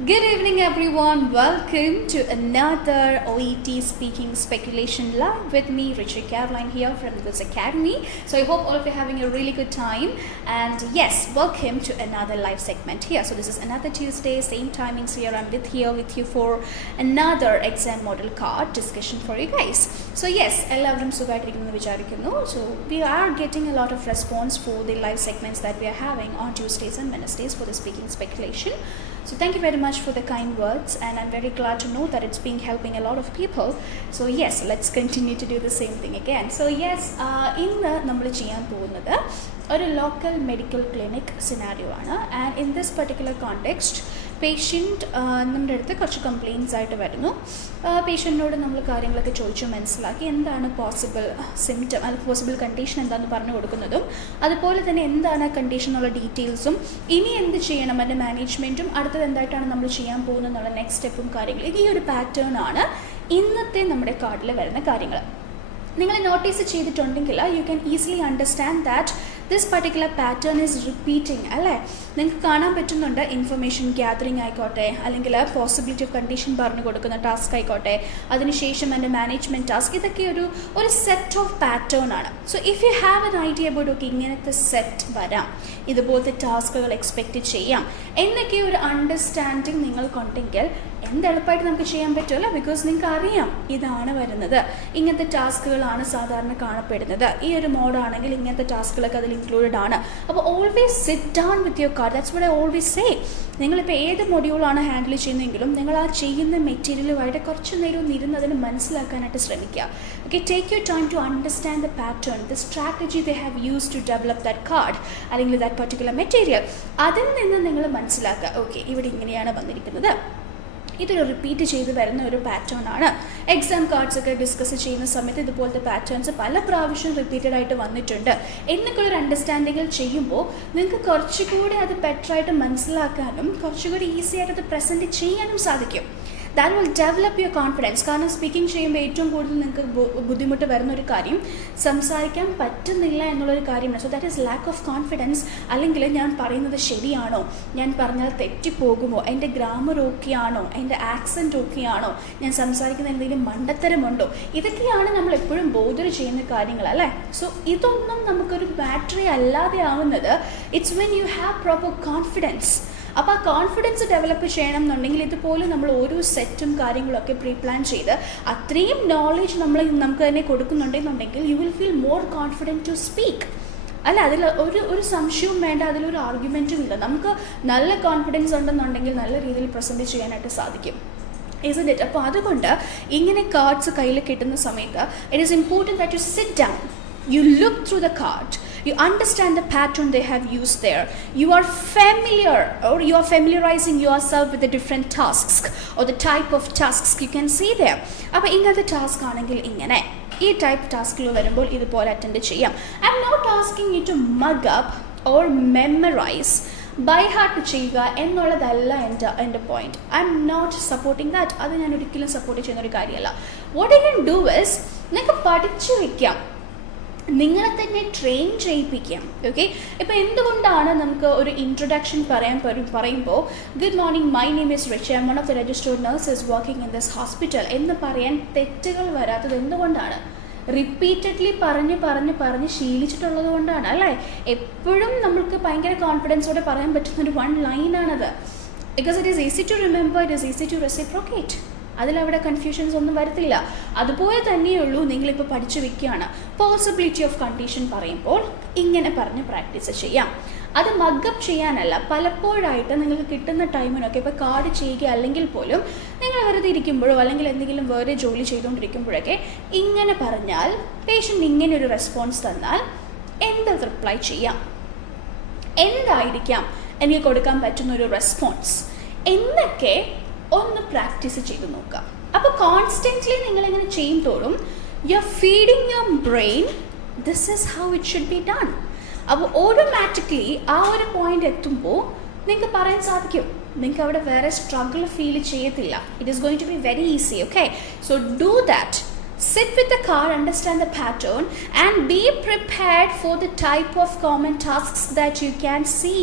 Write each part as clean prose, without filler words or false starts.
Good evening, everyone. Welcome to another OET Speaking Speculation Live with me, 𝐎𝐄𝐓 here from this academy. So I hope all of you are having a really good time. And yes, welcome to another live segment here. So this is another Tuesday, same timings here. I'm here with you for another exam model card discussion for you guys. So yes, എല്ലാവരും സുഖമായിട്ടിരിക്കുന്നു വിചാരിക്കുന്നു. So we are getting a lot of response for the live segments that we are having on Tuesdays and Wednesdays for the speaking speculation. So thank you very much for the kind words, and I'm very glad to know that it's been helping a lot of people. So yes, let's continue to do the same thing again. So yes, ഇന്ന് നമ്മൾ ചെയ്യാൻ പോകുന്നത് ഒരു local medical clinic scenario ആണ്. And in this particular context patient നമ്മുടെ അടുത്ത് കുറച്ച് compliance ആയിട്ട് വരുന്നു. പേഷ്യൻറ്റിനോട് നമ്മൾ കാര്യങ്ങളൊക്കെ ചോദിച്ചു മനസ്സിലാക്കി എന്താണ് പോസിബിൾ സിംറ്റം അല്ലെങ്കിൽ പോസിബിൾ കണ്ടീഷൻ എന്താണെന്ന് പറഞ്ഞു കൊടുക്കുന്നതും അതുപോലെ തന്നെ എന്താണ് ആ കണ്ടീഷനുള്ള ഡീറ്റെയിൽസും ഇനി എന്ത് ചെയ്യണം അതിൻ്റെ മാനേജ്മെൻറ്റും അടുത്തത് എന്തായിട്ടാണ് നമ്മൾ ചെയ്യാൻ പോകുന്നത് എന്നുള്ള നെക്സ്റ്റ് സ്റ്റെപ്പും കാര്യങ്ങളും ഈ ഒരു പാറ്റേൺ ആണ് ഇന്നത്തെ നമ്മുടെ കാർഡിൽ വരുന്ന കാര്യങ്ങൾ. നിങ്ങൾ നോട്ടീസ് ചെയ്തിട്ടുണ്ടെങ്കിൽ you can easily understand that this particular pattern is repeating അല്ലേ. നിങ്ങൾക്ക് കാണാൻ പറ്റുന്നുണ്ട് ഇൻഫർമേഷൻ ഗ്യാതറിങ് ആയിക്കോട്ടെ അല്ലെങ്കിൽ പോസിബിലിറ്റി ഓഫ് കണ്ടീഷൻ പറഞ്ഞു കൊടുക്കുന്ന ടാസ്ക് ആയിക്കോട്ടെ അതിനുശേഷം എൻ്റെ മാനേജ്മെൻറ്റ് ടാസ്ക് ഇതൊക്കെ ഒരു സെറ്റ് ഓഫ് പാറ്റേൺ ആണ്. So if you have an idea about okay ഇങ്ങനത്തെ സെറ്റ് വരാം ഇതുപോലത്തെ ടാസ്കുകൾ എക്സ്പെക്റ്റ് ചെയ്യാം എന്നൊക്കെ ഒരു അണ്ടർസ്റ്റാൻഡിങ് നിങ്ങൾക്കുണ്ടെങ്കിൽ എന്തെളുപ്പമായിട്ട് നമുക്ക് ചെയ്യാൻ പറ്റുമല്ലോ. ബിക്കോസ് നിങ്ങൾക്ക് അറിയാം ഇതാണ് വരുന്നത്, ഇങ്ങനത്തെ ടാസ്കുകളാണ് സാധാരണ കാണപ്പെടുന്നത്, ഈ ഒരു മോഡാണെങ്കിൽ ഇങ്ങനത്തെ ടാസ്കുകളൊക്കെ അതിൽ ഇൻക്ലൂഡഡ് ആണ്. അപ്പോൾ always sit down with your card. That's what I always say. നിങ്ങളിപ്പോൾ ഏത് മൊഡ്യൂളാണ് ഹാൻഡിൽ ചെയ്യുന്നതെങ്കിലും നിങ്ങൾ ആ ചെയ്യുന്ന മെറ്റീരിയലുമായിട്ട് കുറച്ച് നേരം ഇരുന്ന് അതിന് മനസ്സിലാക്കാനായിട്ട് ശ്രമിക്കുക. Okay, take your time to understand the pattern, the strategy they have use to develop that card അല്ലെങ്കിൽ ദാറ്റ് പർട്ടിക്കുലർ മെറ്റീരിയൽ. അതിൽ നിന്ന് നിങ്ങൾ മനസ്സിലാക്കുക ഓക്കെ ഇവിടെ ഇങ്ങനെയാണ് വന്നിരിക്കുന്നത്, ഇതൊരു റിപ്പീറ്റ് ചെയ്ത് വരുന്ന ഒരു പാറ്റേൺ ആണ്. എക്സാം കാർഡ്സ് ഒക്കെ ഡിസ്കസ് ചെയ്യുന്ന സമയത്ത് ഇതുപോലത്തെ പാറ്റേൺസ് പല പ്രാവശ്യം റിപ്പീറ്റഡ് ആയിട്ട് വന്നിട്ടുണ്ട് എന്നൊക്കെയുള്ളൊരു അണ്ടർസ്റ്റാൻഡിങ്ങിൽ ചെയ്യുമ്പോൾ നിങ്ങൾക്ക് കുറച്ചുകൂടി അത് ബെറ്ററായിട്ട് മനസ്സിലാക്കാനും കുറച്ചുകൂടി ഈസി ആയിട്ട് അത് പ്രസൻറ്റ് ചെയ്യാനും സാധിക്കും. That will develop your confidence. കാരണം സ്പീക്കിംഗ് ചെയ്യുമ്പോൾ ഏറ്റവും കൂടുതൽ നിങ്ങൾക്ക് ബുദ്ധിമുട്ട് വരുന്നൊരു കാര്യം സംസാരിക്കാൻ പറ്റുന്നില്ല എന്നുള്ളൊരു കാര്യമാണ്. So that is lack of confidence. അല്ലെങ്കിൽ ഞാൻ പറയുന്നത് ശരിയാണോ, ഞാൻ പറഞ്ഞാൽ തെറ്റിപ്പോകുമോ, എൻ്റെ ഗ്രാമർ ഓക്കെ ആണോ, എൻ്റെ ആക്സെൻറ്റ് ഓക്കെ ആണോ, ഞാൻ സംസാരിക്കുന്ന എന്തെങ്കിലും മണ്ടത്തരമുണ്ടോ, ഇതൊക്കെയാണ് നമ്മൾ എപ്പോഴും ബോധർ ചെയ്യുന്ന കാര്യങ്ങൾ അല്ലേ. സോ ഇതൊന്നും നമുക്കൊരു ബാറ്ററി അല്ലാതെ ആവുന്നത് it's when you have proper confidence. അപ്പോൾ ആ കോൺഫിഡൻസ് ഡെവലപ്പ് ചെയ്യണം എന്നുണ്ടെങ്കിൽ ഇതുപോലെ നമ്മൾ ഓരോ സെറ്റും കാര്യങ്ങളൊക്കെ പ്രീ പ്ലാൻ ചെയ്ത് അത്രയും നോളേജ് നമുക്ക് തന്നെ കൊടുക്കുന്നുണ്ടെന്നുണ്ടെങ്കിൽ you will feel more confident to speak അല്ല. അതിൽ ഒരു സംശയവും വേണ്ട, അതിലൊരു ആർഗ്യുമെൻറ്റും ഇല്ല. നമുക്ക് നല്ല കോൺഫിഡൻസ് ഉണ്ടെന്നുണ്ടെങ്കിൽ നല്ല രീതിയിൽ പ്രസൻറ്റ് ചെയ്യാനായിട്ട് സാധിക്കും. isn't it? അപ്പോൾ അതുകൊണ്ട് ഇങ്ങനെ കാർഡ്സ് കയ്യിൽ കിട്ടുന്ന സമയത്ത് it is important that you sit down, you look through the card, you understand the pattern they have used there, you are familiar or you are familiarizing yourself with the different tasks or the type of tasks you can see there. അപ്പോൾ ഇങ്ങനത്തെ task ആണെങ്കിൽ ഇങ്ങനെ ഈ type ടാസ്കുകൾ വരുമ്പോൾ ഇതുപോലെ attend ചെയ്യാം. I'm not asking you to mug up or memorise by heart ചെയ്യുക എന്നുള്ളതല്ല എൻ്റെ point. I'm not supporting that. അത് ഞാൻ ഒരിക്കലും സപ്പോർട്ട് ചെയ്യുന്നൊരു കാര്യമല്ല. What I can do is നിങ്ങൾക്ക് പഠിച്ചു വയ്ക്കാം, നിങ്ങളെ തന്നെ ട്രെയിൻ ചെയ്യിപ്പിക്കാം. ഓക്കെ, ഇപ്പോൾ എന്തുകൊണ്ടാണ് നമുക്ക് ഒരു ഇൻട്രൊഡക്ഷൻ പറയുമ്പോൾ good morning, my name is rich, I M one of the registered nurses working in this hospital എന്ന് പറയാൻ തെറ്റുകൾ വരാത്തത് എന്തുകൊണ്ടാണ്? റിപ്പീറ്റഡ്ലി പറഞ്ഞ് ശീലിച്ചിട്ടുള്ളത് കൊണ്ടാണ് അല്ലേ. എപ്പോഴും നമുക്ക് ഭയങ്കര കോൺഫിഡൻസോടെ പറയാൻ പറ്റുന്നൊരു വൺ ലൈനാണത്. Because it is easy to remember, it is easy to reciprocate. അതിലവിടെ കൺഫ്യൂഷൻസ് ഒന്നും വരത്തില്ല. അതുപോലെ തന്നെയുള്ളൂ നിങ്ങളിപ്പോൾ പഠിച്ചു വെക്കുകയാണ്. പോസിബിലിറ്റി ഓഫ് കണ്ടീഷൻ പറയുമ്പോൾ ഇങ്ങനെ പറഞ്ഞ് പ്രാക്ടീസ് ചെയ്യാം. അത് മഗ്ഗപ്പ് ചെയ്യാനല്ല, പലപ്പോഴായിട്ട് നിങ്ങൾക്ക് കിട്ടുന്ന ടൈമിനൊക്കെ ഇപ്പോൾ കാർഡ് ചെയ്യുക അല്ലെങ്കിൽ പോലും നിങ്ങൾ വെറുതെ ഇരിക്കുമ്പോഴോ അല്ലെങ്കിൽ എന്തെങ്കിലും വേറെ ജോലി ചെയ്തുകൊണ്ടിരിക്കുമ്പോഴൊക്കെ ഇങ്ങനെ പറഞ്ഞാൽ പേഷ്യൻ്റ് ഇങ്ങനെ ഒരു റെസ്പോൺസ് തന്നാൽ എന്ത് റിപ്ലൈ ചെയ്യാം, എന്തായിരിക്കാം എനിക്ക് കൊടുക്കാൻ പറ്റുന്നൊരു റെസ്പോൺസ് എന്നൊക്കെ ഒന്ന് പ്രാക്ടീസ് ചെയ്ത് നോക്കാം. അപ്പോൾ കോൺസ്റ്റൻ്റ്ലി നിങ്ങളിങ്ങനെ ചെയ്യും തോറും you are feeding your brain this is how it should be done. അപ്പോൾ ഓട്ടോമാറ്റിക്കലി ആ ഒരു പോയിന്റ് എത്തുമ്പോൾ നിങ്ങൾക്ക് പറയാൻ സാധിക്കും, നിങ്ങൾക്ക് അവിടെ വേറെ സ്ട്രഗിൾ ഫീൽ ചെയ്യത്തില്ല. It is going to be very easy. Okay, so do that. Sit with the card, understand the pattern, and be prepared for the type of common tasks that you can see.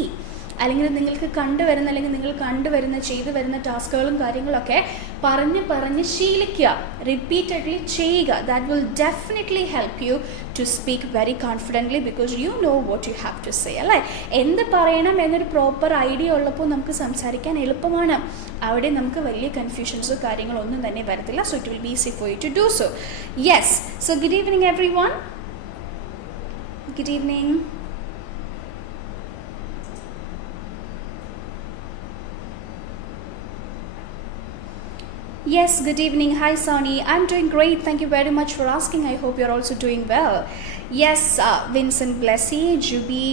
അല്ലെങ്കിൽ നിങ്ങൾക്ക് കണ്ടുവരുന്ന അല്ലെങ്കിൽ നിങ്ങൾ കണ്ടുവരുന്ന ചെയ്തു വരുന്ന ടാസ്കുകളും കാര്യങ്ങളൊക്കെ പറഞ്ഞ് ശീലിക്കുക, റിപ്പീറ്റഡ്ലി ചെയ്യുക. That will definitely help you to speak very confidently because you know what you have to say. അല്ലേ, എന്ത് പറയണം എന്നൊരു പ്രോപ്പർ ഐഡിയ ഉള്ളപ്പോൾ നമുക്ക് സംസാരിക്കാൻ എളുപ്പമാണ്. അവിടെ നമുക്ക് വലിയ കൺഫ്യൂഷൻസോ കാര്യങ്ങളോ ഒന്നും തന്നെ വരത്തില്ല. So it will be easy for you to do so. Yes, so good evening everyone. Good evening. Yes, good evening. Hi, Sani. I'm doing great. Thank you very much for asking. I hope you're also doing well. Yes, Vincent, Blessy, Juby,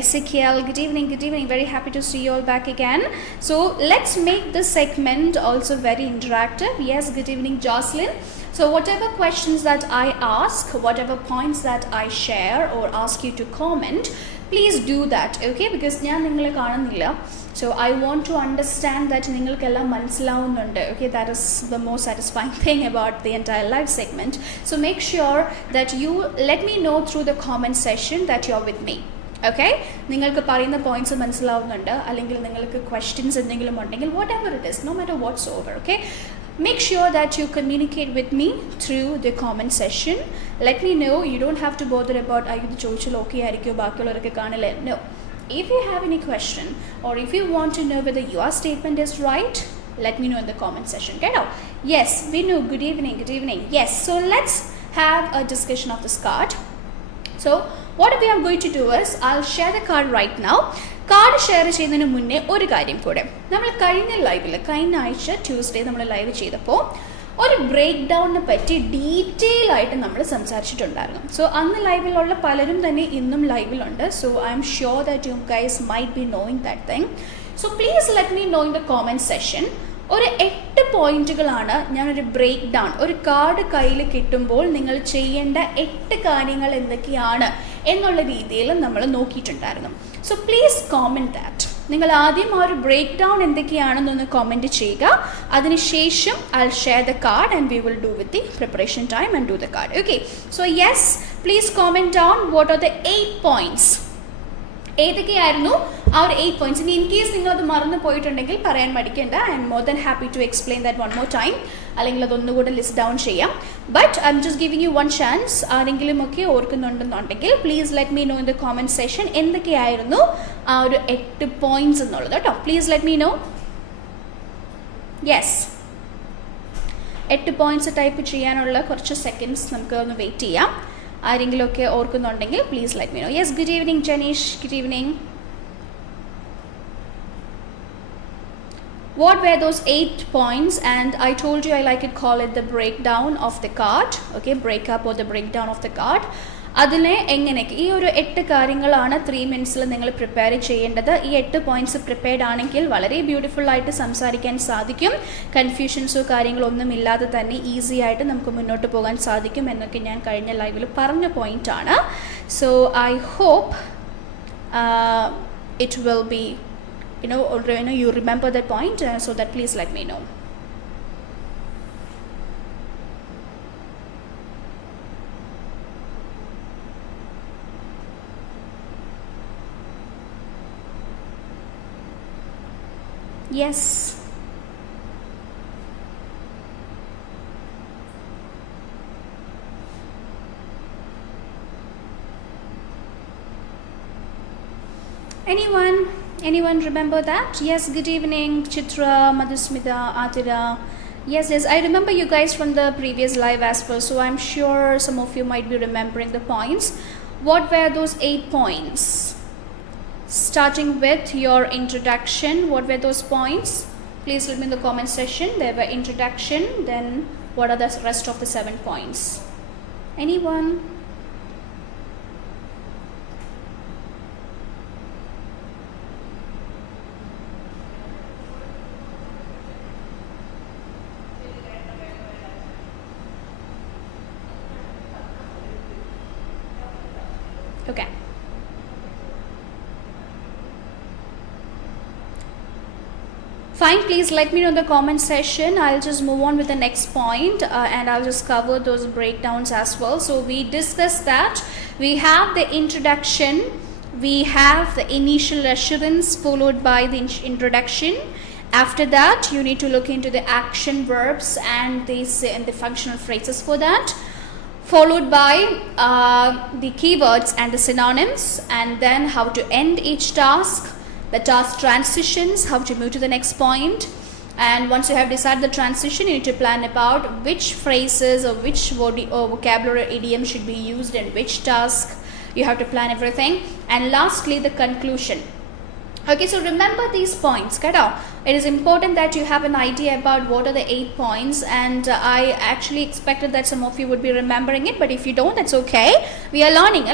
Ezekiel, good evening, good evening. Very happy to see you all back again. So let's make this segment also very interactive. Yes, good evening, Jocelyn. So whatever questions that I ask, whatever points that I share or ask you to comment, please do that, okay? Because ഞാൻ നിങ്ങളെ കാണുന്നില്ല. So I want to understand that നിങ്ങൾക്കെല്ലാം മനസ്സിലാവുന്നുണ്ട്. Okay, that is the most satisfying thing about the entire live segment. So make sure that you let me know through the comment section that you're with me. Okay, നിങ്ങൾക്ക് പറയുന്ന points മനസ്സിലാവുന്നുണ്ട്, അല്ലെങ്കിൽ നിങ്ങൾക്ക് questions എന്തെങ്കിലും ഉണ്ടെങ്കിൽ whatever it is, no matter whatsoever, okay, make sure that you communicate with me through the comment section. Let me know. You don't have to bother about ഇത് ചോദിച്ചാൽ okay ആയിരിക്കും ബാക്കിയുള്ളവരൊക്കെ കാണില്ല. No, if you have any question or if you want to know whether your statement is right, let me know in the comment section. Get out. Yes, Vinu, good evening, good evening. Yes, so let's have a discussion of this card. So what we are going to do is I'll share the card right now. Card share ചെയ്യുന്നതിന് മുന്നേ ഒരു കാര്യം കൂടെ, നമ്മൾ കഴിഞ്ഞ ആഴ്ച Tuesday നമ്മൾ live ചെയ്തപ്പോൾ ഒരു ബ്രേക്ക് ഡൗണിനെ പറ്റി ഡീറ്റെയിൽ ആയിട്ട് നമ്മൾ സംസാരിച്ചിട്ടുണ്ടായിരുന്നു. സോ അന്ന് ലൈവിലുള്ള പലരും തന്നെ ഇന്നും ലൈവിലുണ്ട്. So I'm sure that you guys might be knowing that thing. So please let me know in the comment session. ഒരു 8 പോയിന്റുകളാണ് ഞാനൊരു ബ്രേക്ക് ഡൗൺ, ഒരു കാർഡ് കയ്യിൽ കിട്ടുമ്പോൾ നിങ്ങൾ ചെയ്യേണ്ട 8 കാര്യങ്ങൾ എന്തൊക്കെയാണ് എന്നുള്ള രീതിയിൽ നമ്മൾ നോക്കിയിട്ടുണ്ടായിരുന്നു. So please comment that. നിങ്ങൾ ആദ്യം ആ ഒരു ബ്രേക്ക് ഡൗൺ എന്തൊക്കെയാണെന്നൊന്ന് കോമെൻറ്റ് ചെയ്യുക. അതിനുശേഷം I will share the card and we will do with the preparation time and do the card. Okay, so yes, please comment down what are the 8 points. ഏതൊക്കെയായിരുന്നു ആ ഒരു 8 points? ഇനി in case നിങ്ങളത് മറന്നു പോയിട്ടുണ്ടെങ്കിൽ പറയാൻ മടിക്കേണ്ട. I'm more than happy to explain that one more time, അല്ലെങ്കിൽ അതൊന്നുകൂടെ ലിസ്റ്റ് ഡൗൺ ചെയ്യാം. But I'm just giving you one chance. ആരെങ്കിലും ഒക്കെ ഓർക്കുന്നുണ്ടെന്നുണ്ടെങ്കിൽ please let me know in the comment session എന്തൊക്കെയായിരുന്നു ആ ഒരു 8 പോയിന്റ്സ് എന്നുള്ളത് കേട്ടോ. Please let me know. Yes, 8 points type ചെയ്യാനുള്ള കുറച്ച് സെക്കൻഡ്സ് നമുക്ക് ഒന്ന് വെയിറ്റ് ചെയ്യാം. ആരെങ്കിലും ഒക്കെ ഓർക്കുന്നുണ്ടെങ്കിൽ please let me know. Yes, good evening Janeesh, good evening. What were those 8 points? And I told you I like to call it the breakdown of the card. Okay, breakup or the breakdown of the card. അതിനെ എങ്ങനെയൊക്കെ ഈ ഒരു 8 കാര്യങ്ങളാണ് 3 മിനിറ്റ്സിൽ നിങ്ങൾ prepare ചെയ്യേണ്ടത്. ഈ 8 points prepared ആണെങ്കിൽ വളരെ ബ്യൂട്ടിഫുൾ ആയിട്ട് സംസാരിക്കാൻ സാധിക്കും. കൺഫ്യൂഷൻസോ കാര്യങ്ങളൊന്നും ഇല്ലാതെ തന്നെ ഈസി ആയിട്ട് നമുക്ക് മുന്നോട്ട് പോകാൻ സാധിക്കും എന്നൊക്കെ ഞാൻ കഴിഞ്ഞ ലൈവിൽ പറഞ്ഞ പോയിന്റാണ്. So I hope it will be you remember that point, so that please let me know. Yes, anyone remember that? Yes, good evening Chitra, Madhusmita, Atira. Yes, I remember you guys from the previous live as well, so I'm sure some of you might be remembering the points. What were those 8 points? Starting with your introduction, what were those points? Please let me in the comment section. There were introduction, then what are the rest of the 7 points? Anyone? Okay. Fine, please let me know in the comment section. I'll just move on with the next point and I'll just cover those breakdowns as well. So we discussed that we have the introduction, we have the initial assurance followed by the introduction. After that, you need to look into the action verbs and the functional phrases for that, followed by the keywords and the synonyms, and then how to end each task, the task transitions, how to move to the next point. And once you have decided the transition, you need to plan about which phrases or which vocabulary idiom should be used in which task. You have to plan everything. And lastly, the conclusion. Okay, so remember these points. It is important that you have an idea about what are the 8 points, and I actually expected that some of you would be remembering it, but if you don't, that's okay. We are learning.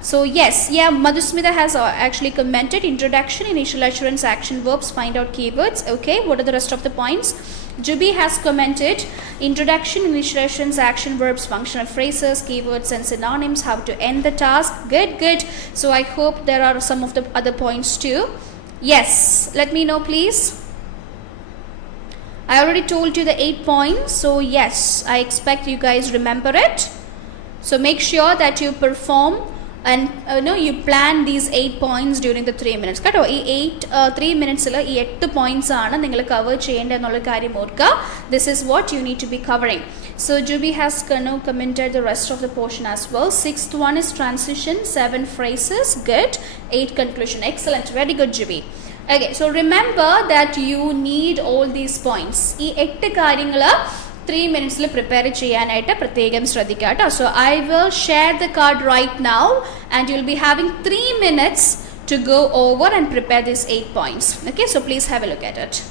So yes, Madhusmita has actually commented introduction, initial assurance, action verbs, find out keywords. Okay, what are the rest of the points? Jubi has commented introduction, initial assurance, action verbs, functional phrases, keywords and synonyms, how to end the task. Good. So I hope there are some of the other points too. Yes, let me know please. I already told you the 8 points, so yes, I expect you guys remember it. So make sure that you perform and you plan these 8 points during the 3 minutes. 3 minutes 8 points cover. This is what you need to be covering. So Jubi has commented the rest of the portion as well. 6th one is transition, 7 phrases, good. 8 conclusion, excellent, very good Jubi. Okay, so remember that you need all these points. 8 കാര്യങ്ങള് 3 minutes prepare cheyanayittu prathegam shraddikka. So I will share the card right now, and you will be having 3 minutes to go over and prepare these 8 points. Okay, so please have a look at it.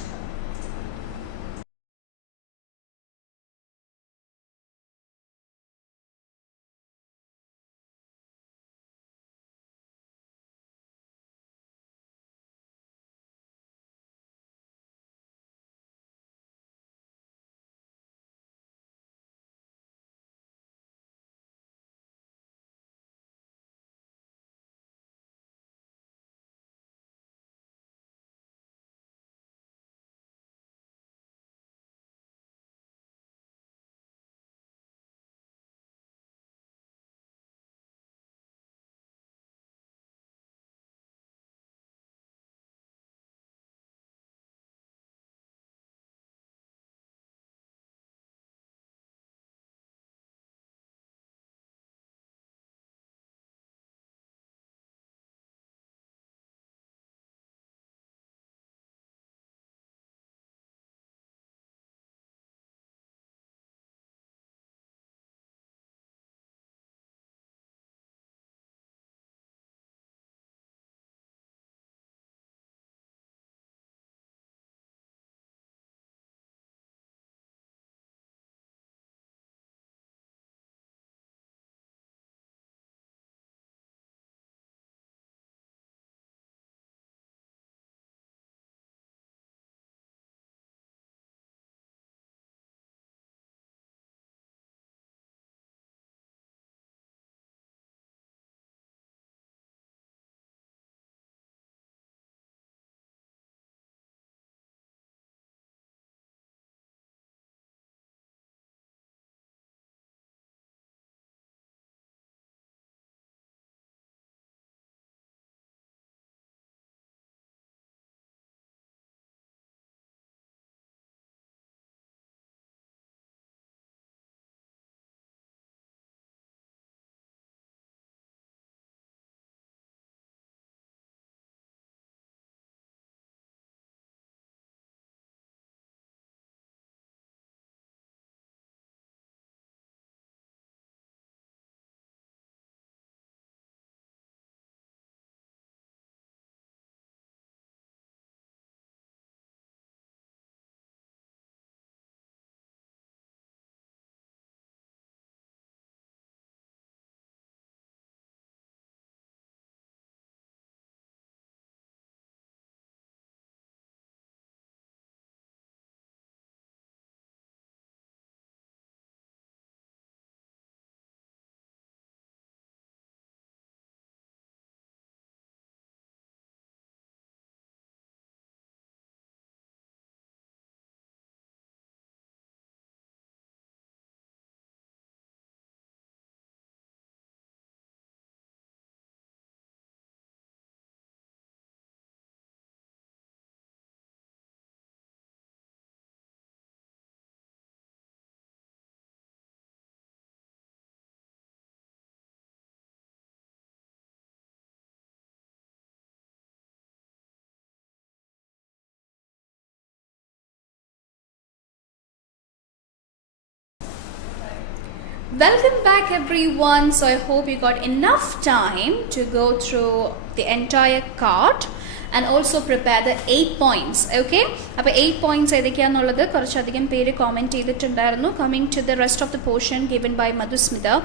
Welcome back everyone. So I hope you got enough time to go through the entire card and also prepare the 8 points. Okay, അപ്പോൾ 8 points ഏതൊക്കെയാണെന്നുള്ളത് കുറച്ചധികം പേര് comment ചെയ്തിട്ടുണ്ടായിരുന്നു. Coming to the rest of the portion given by Madhusmita,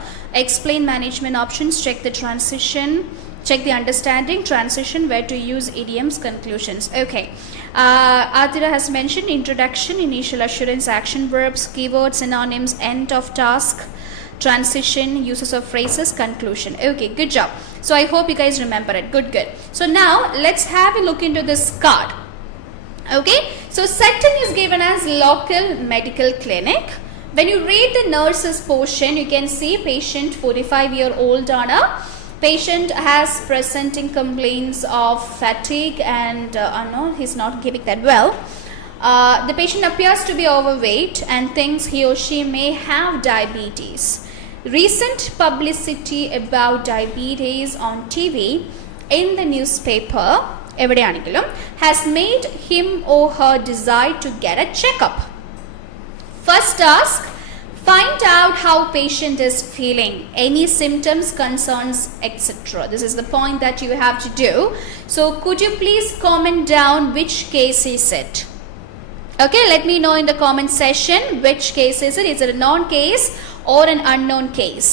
explain management options, check the transition, check the understanding, transition, where to use idioms, conclusions. Okay, Adira has mentioned introduction, initial assurance, action verbs, keywords, synonyms, end of task, transition, uses of phrases, conclusion. Okay, good job. So I hope you guys remember it. Good. So now let's have a look into this card. Okay, so setting is given as local medical clinic. When you read the nurses portion, you can see patient 45-year-old Anna. Patient has presenting complaints of fatigue and no, he's not giving that well. The patient appears to be overweight and thinks he or she may have diabetes. Recent publicity about diabetes on TV, in the newspaper, has made him or her decide to get a checkup. First task, find out how patient is feeling, any symptoms, concerns, etc. This is the point that you have to do. So could you please comment down which case is it? Okay, let me know in the comment section which case is it. Is it a known case or an unknown case?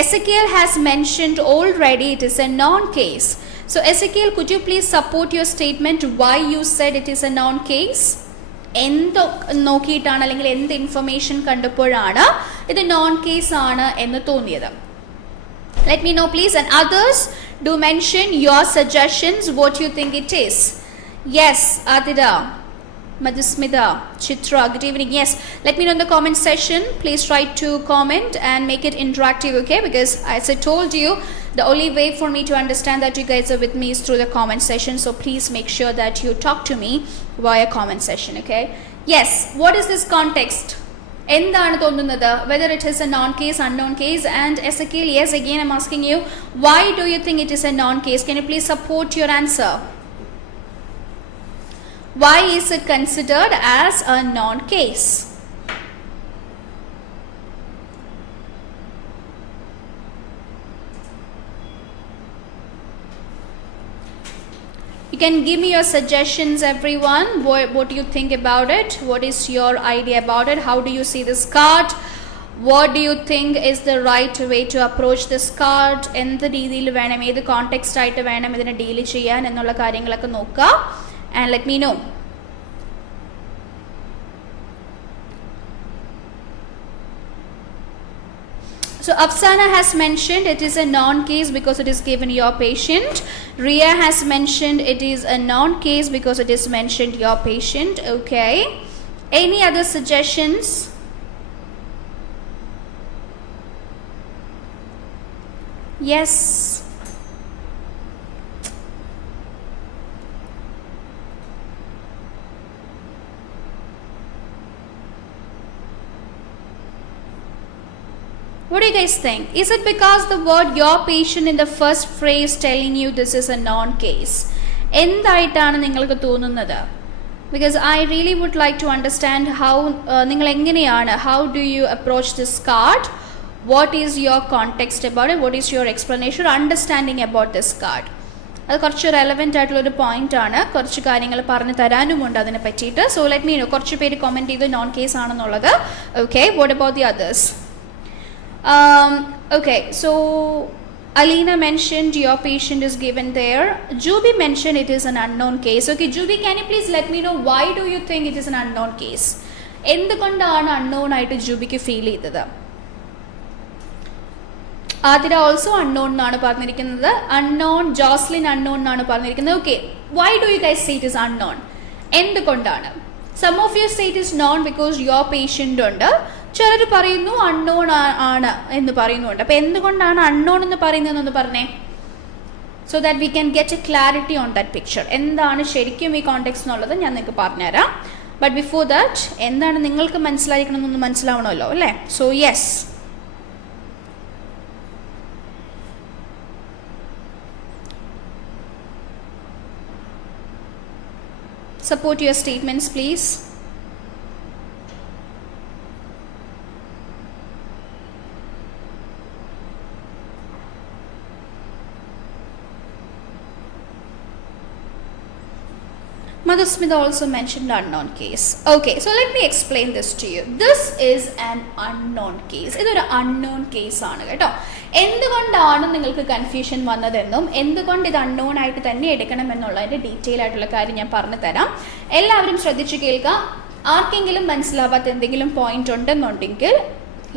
Ezekiel has mentioned already it is a known case. So Ezekiel, could you please support your statement why you said it is a known case? എന്ത് നോക്കിയിട്ടാണ് അല്ലെങ്കിൽ എന്ത് information കണ്ടപ്പോഴാണ് ഇത് non case ആണ് എന്ന് തോന്നിയത്? Let me know please, and others do mention your suggestions what you think it is. Yes, Adira, Madhusmita, Chitra, good evening. Yes, let me know in the comment section. Please try to comment and make it interactive, okay? Because as I told you, the only way for me to understand that you guys are with me is through the comment section. So please make sure that you talk to me via comment section, okay? Yes, what is this context? എന്താണ് തോന്നുന്നത്? Whether it is a non case, unknown case. And Ezekiel, yes, again I'm asking you, why do you think it is a non case? Can you please support your answer? Why is it considered as a non case? You can give me your suggestions everyone. What do you think about it? What is your idea about it? How do you see this card? What do you think is the right way to approach this card? എന്ത് രീതിയിൽ വേണം, ഏത് context ആയിട്ട് വേണം ഇതിനെ deal ചെയ്യാൻ എന്നുള്ള കാര്യങ്ങളൊക്കെ നോക്കുക. And let me know. So Afsana has mentioned it is a non-case because it is given your patient. Ria has mentioned it is a non-case because it is mentioned your patient. Okay. Any other suggestions? Yes. What do you guys think? Is it because the word your patient in the first phrase telling you this is a non-case? എന്തായിട്ടാണ് നിങ്ങൾക്ക് തോന്നുന്നത്? Because I really would like to understand how നിങ്ങൾ എങ്ങനെയാണ്, how do you approach this card? What is your context about it? What is your explanation, understanding about this card? അത് കുറച്ച് relevant ആയിട്ടുള്ളൊരു point ആണ്. കുറച്ച് കാര്യങ്ങൾ പറഞ്ഞു തരാനുമുണ്ട് അതിനെ പറ്റിയിട്ട്. So let me know. കുറച്ച് പേര് കമൻറ്റ് ചെയ്ത് നോൺ കേസ് ആണെന്നുള്ളത്. Okay, what about the others? Okay, so Alina mentioned your patient is given there. Juby mentioned it is an unknown case. Okay, Juby, can you please let me know why do you think it is an unknown case? എന്തുകൊണ്ടാണ് unknown ആയിട്ട് ജൂബിക്ക് feel ചെയ്തത്? Athira also unknown എന്നാണ് പറഞ്ഞിരിക്കുന്നത്. unknown, Joslin unknown എന്നാണ് പറഞ്ഞിരിക്കുന്നത്. Okay, why do you guys say it is unknown? എന്തുകൊണ്ടാണ്? Some of you say it is known because your patient ഉണ്ട്. ചിലർ പറയുന്നു അൺനോൺ ആണ് എന്ന് പറയുന്നുണ്ട്. അപ്പോൾ എന്തുകൊണ്ടാണ് അൺനോൺ എന്ന് പറയുന്നതെന്നൊന്ന് പറഞ്ഞേ, so that we can get A clarity on that picture. എന്താണ് ശരിക്കും ഈ കോണ്ടെക്സ്റ്റ് എന്നുള്ളത് ഞാൻ നിങ്ങൾക്ക് പറഞ്ഞുതരാം. ബട്ട് ബിഫോർ ദാറ്റ് എന്താണ് നിങ്ങൾക്ക് മനസ്സിലായിരിക്കണമെന്നൊന്ന് മനസ്സിലാവണമല്ലോ അല്ലേ? So yes, support your statements please. Madhusmita also mentioned unknown case. Okay, so let me explain this to you. This is an unknown case. ഇതൊരു unknown case ആണ് കേട്ടോ. എന്തുകൊണ്ടാണ് നിങ്ങൾക്ക് കൺഫ്യൂഷൻ വന്നതെന്നും എന്തുകൊണ്ട് ഇത് അൺനോൺ ആയിട്ട് തന്നെ എടുക്കണം എന്നുള്ളതിൻ്റെ ഡീറ്റെയിൽ ആയിട്ടുള്ള കാര്യം ഞാൻ പറഞ്ഞു തരാം. എല്ലാവരും ശ്രദ്ധിച്ചു കേൾക്കുക. ആർക്കെങ്കിലും മനസ്സിലാവാത്ത എന്തെങ്കിലും പോയിന്റ് ഉണ്ടെന്നുണ്ടെങ്കിൽ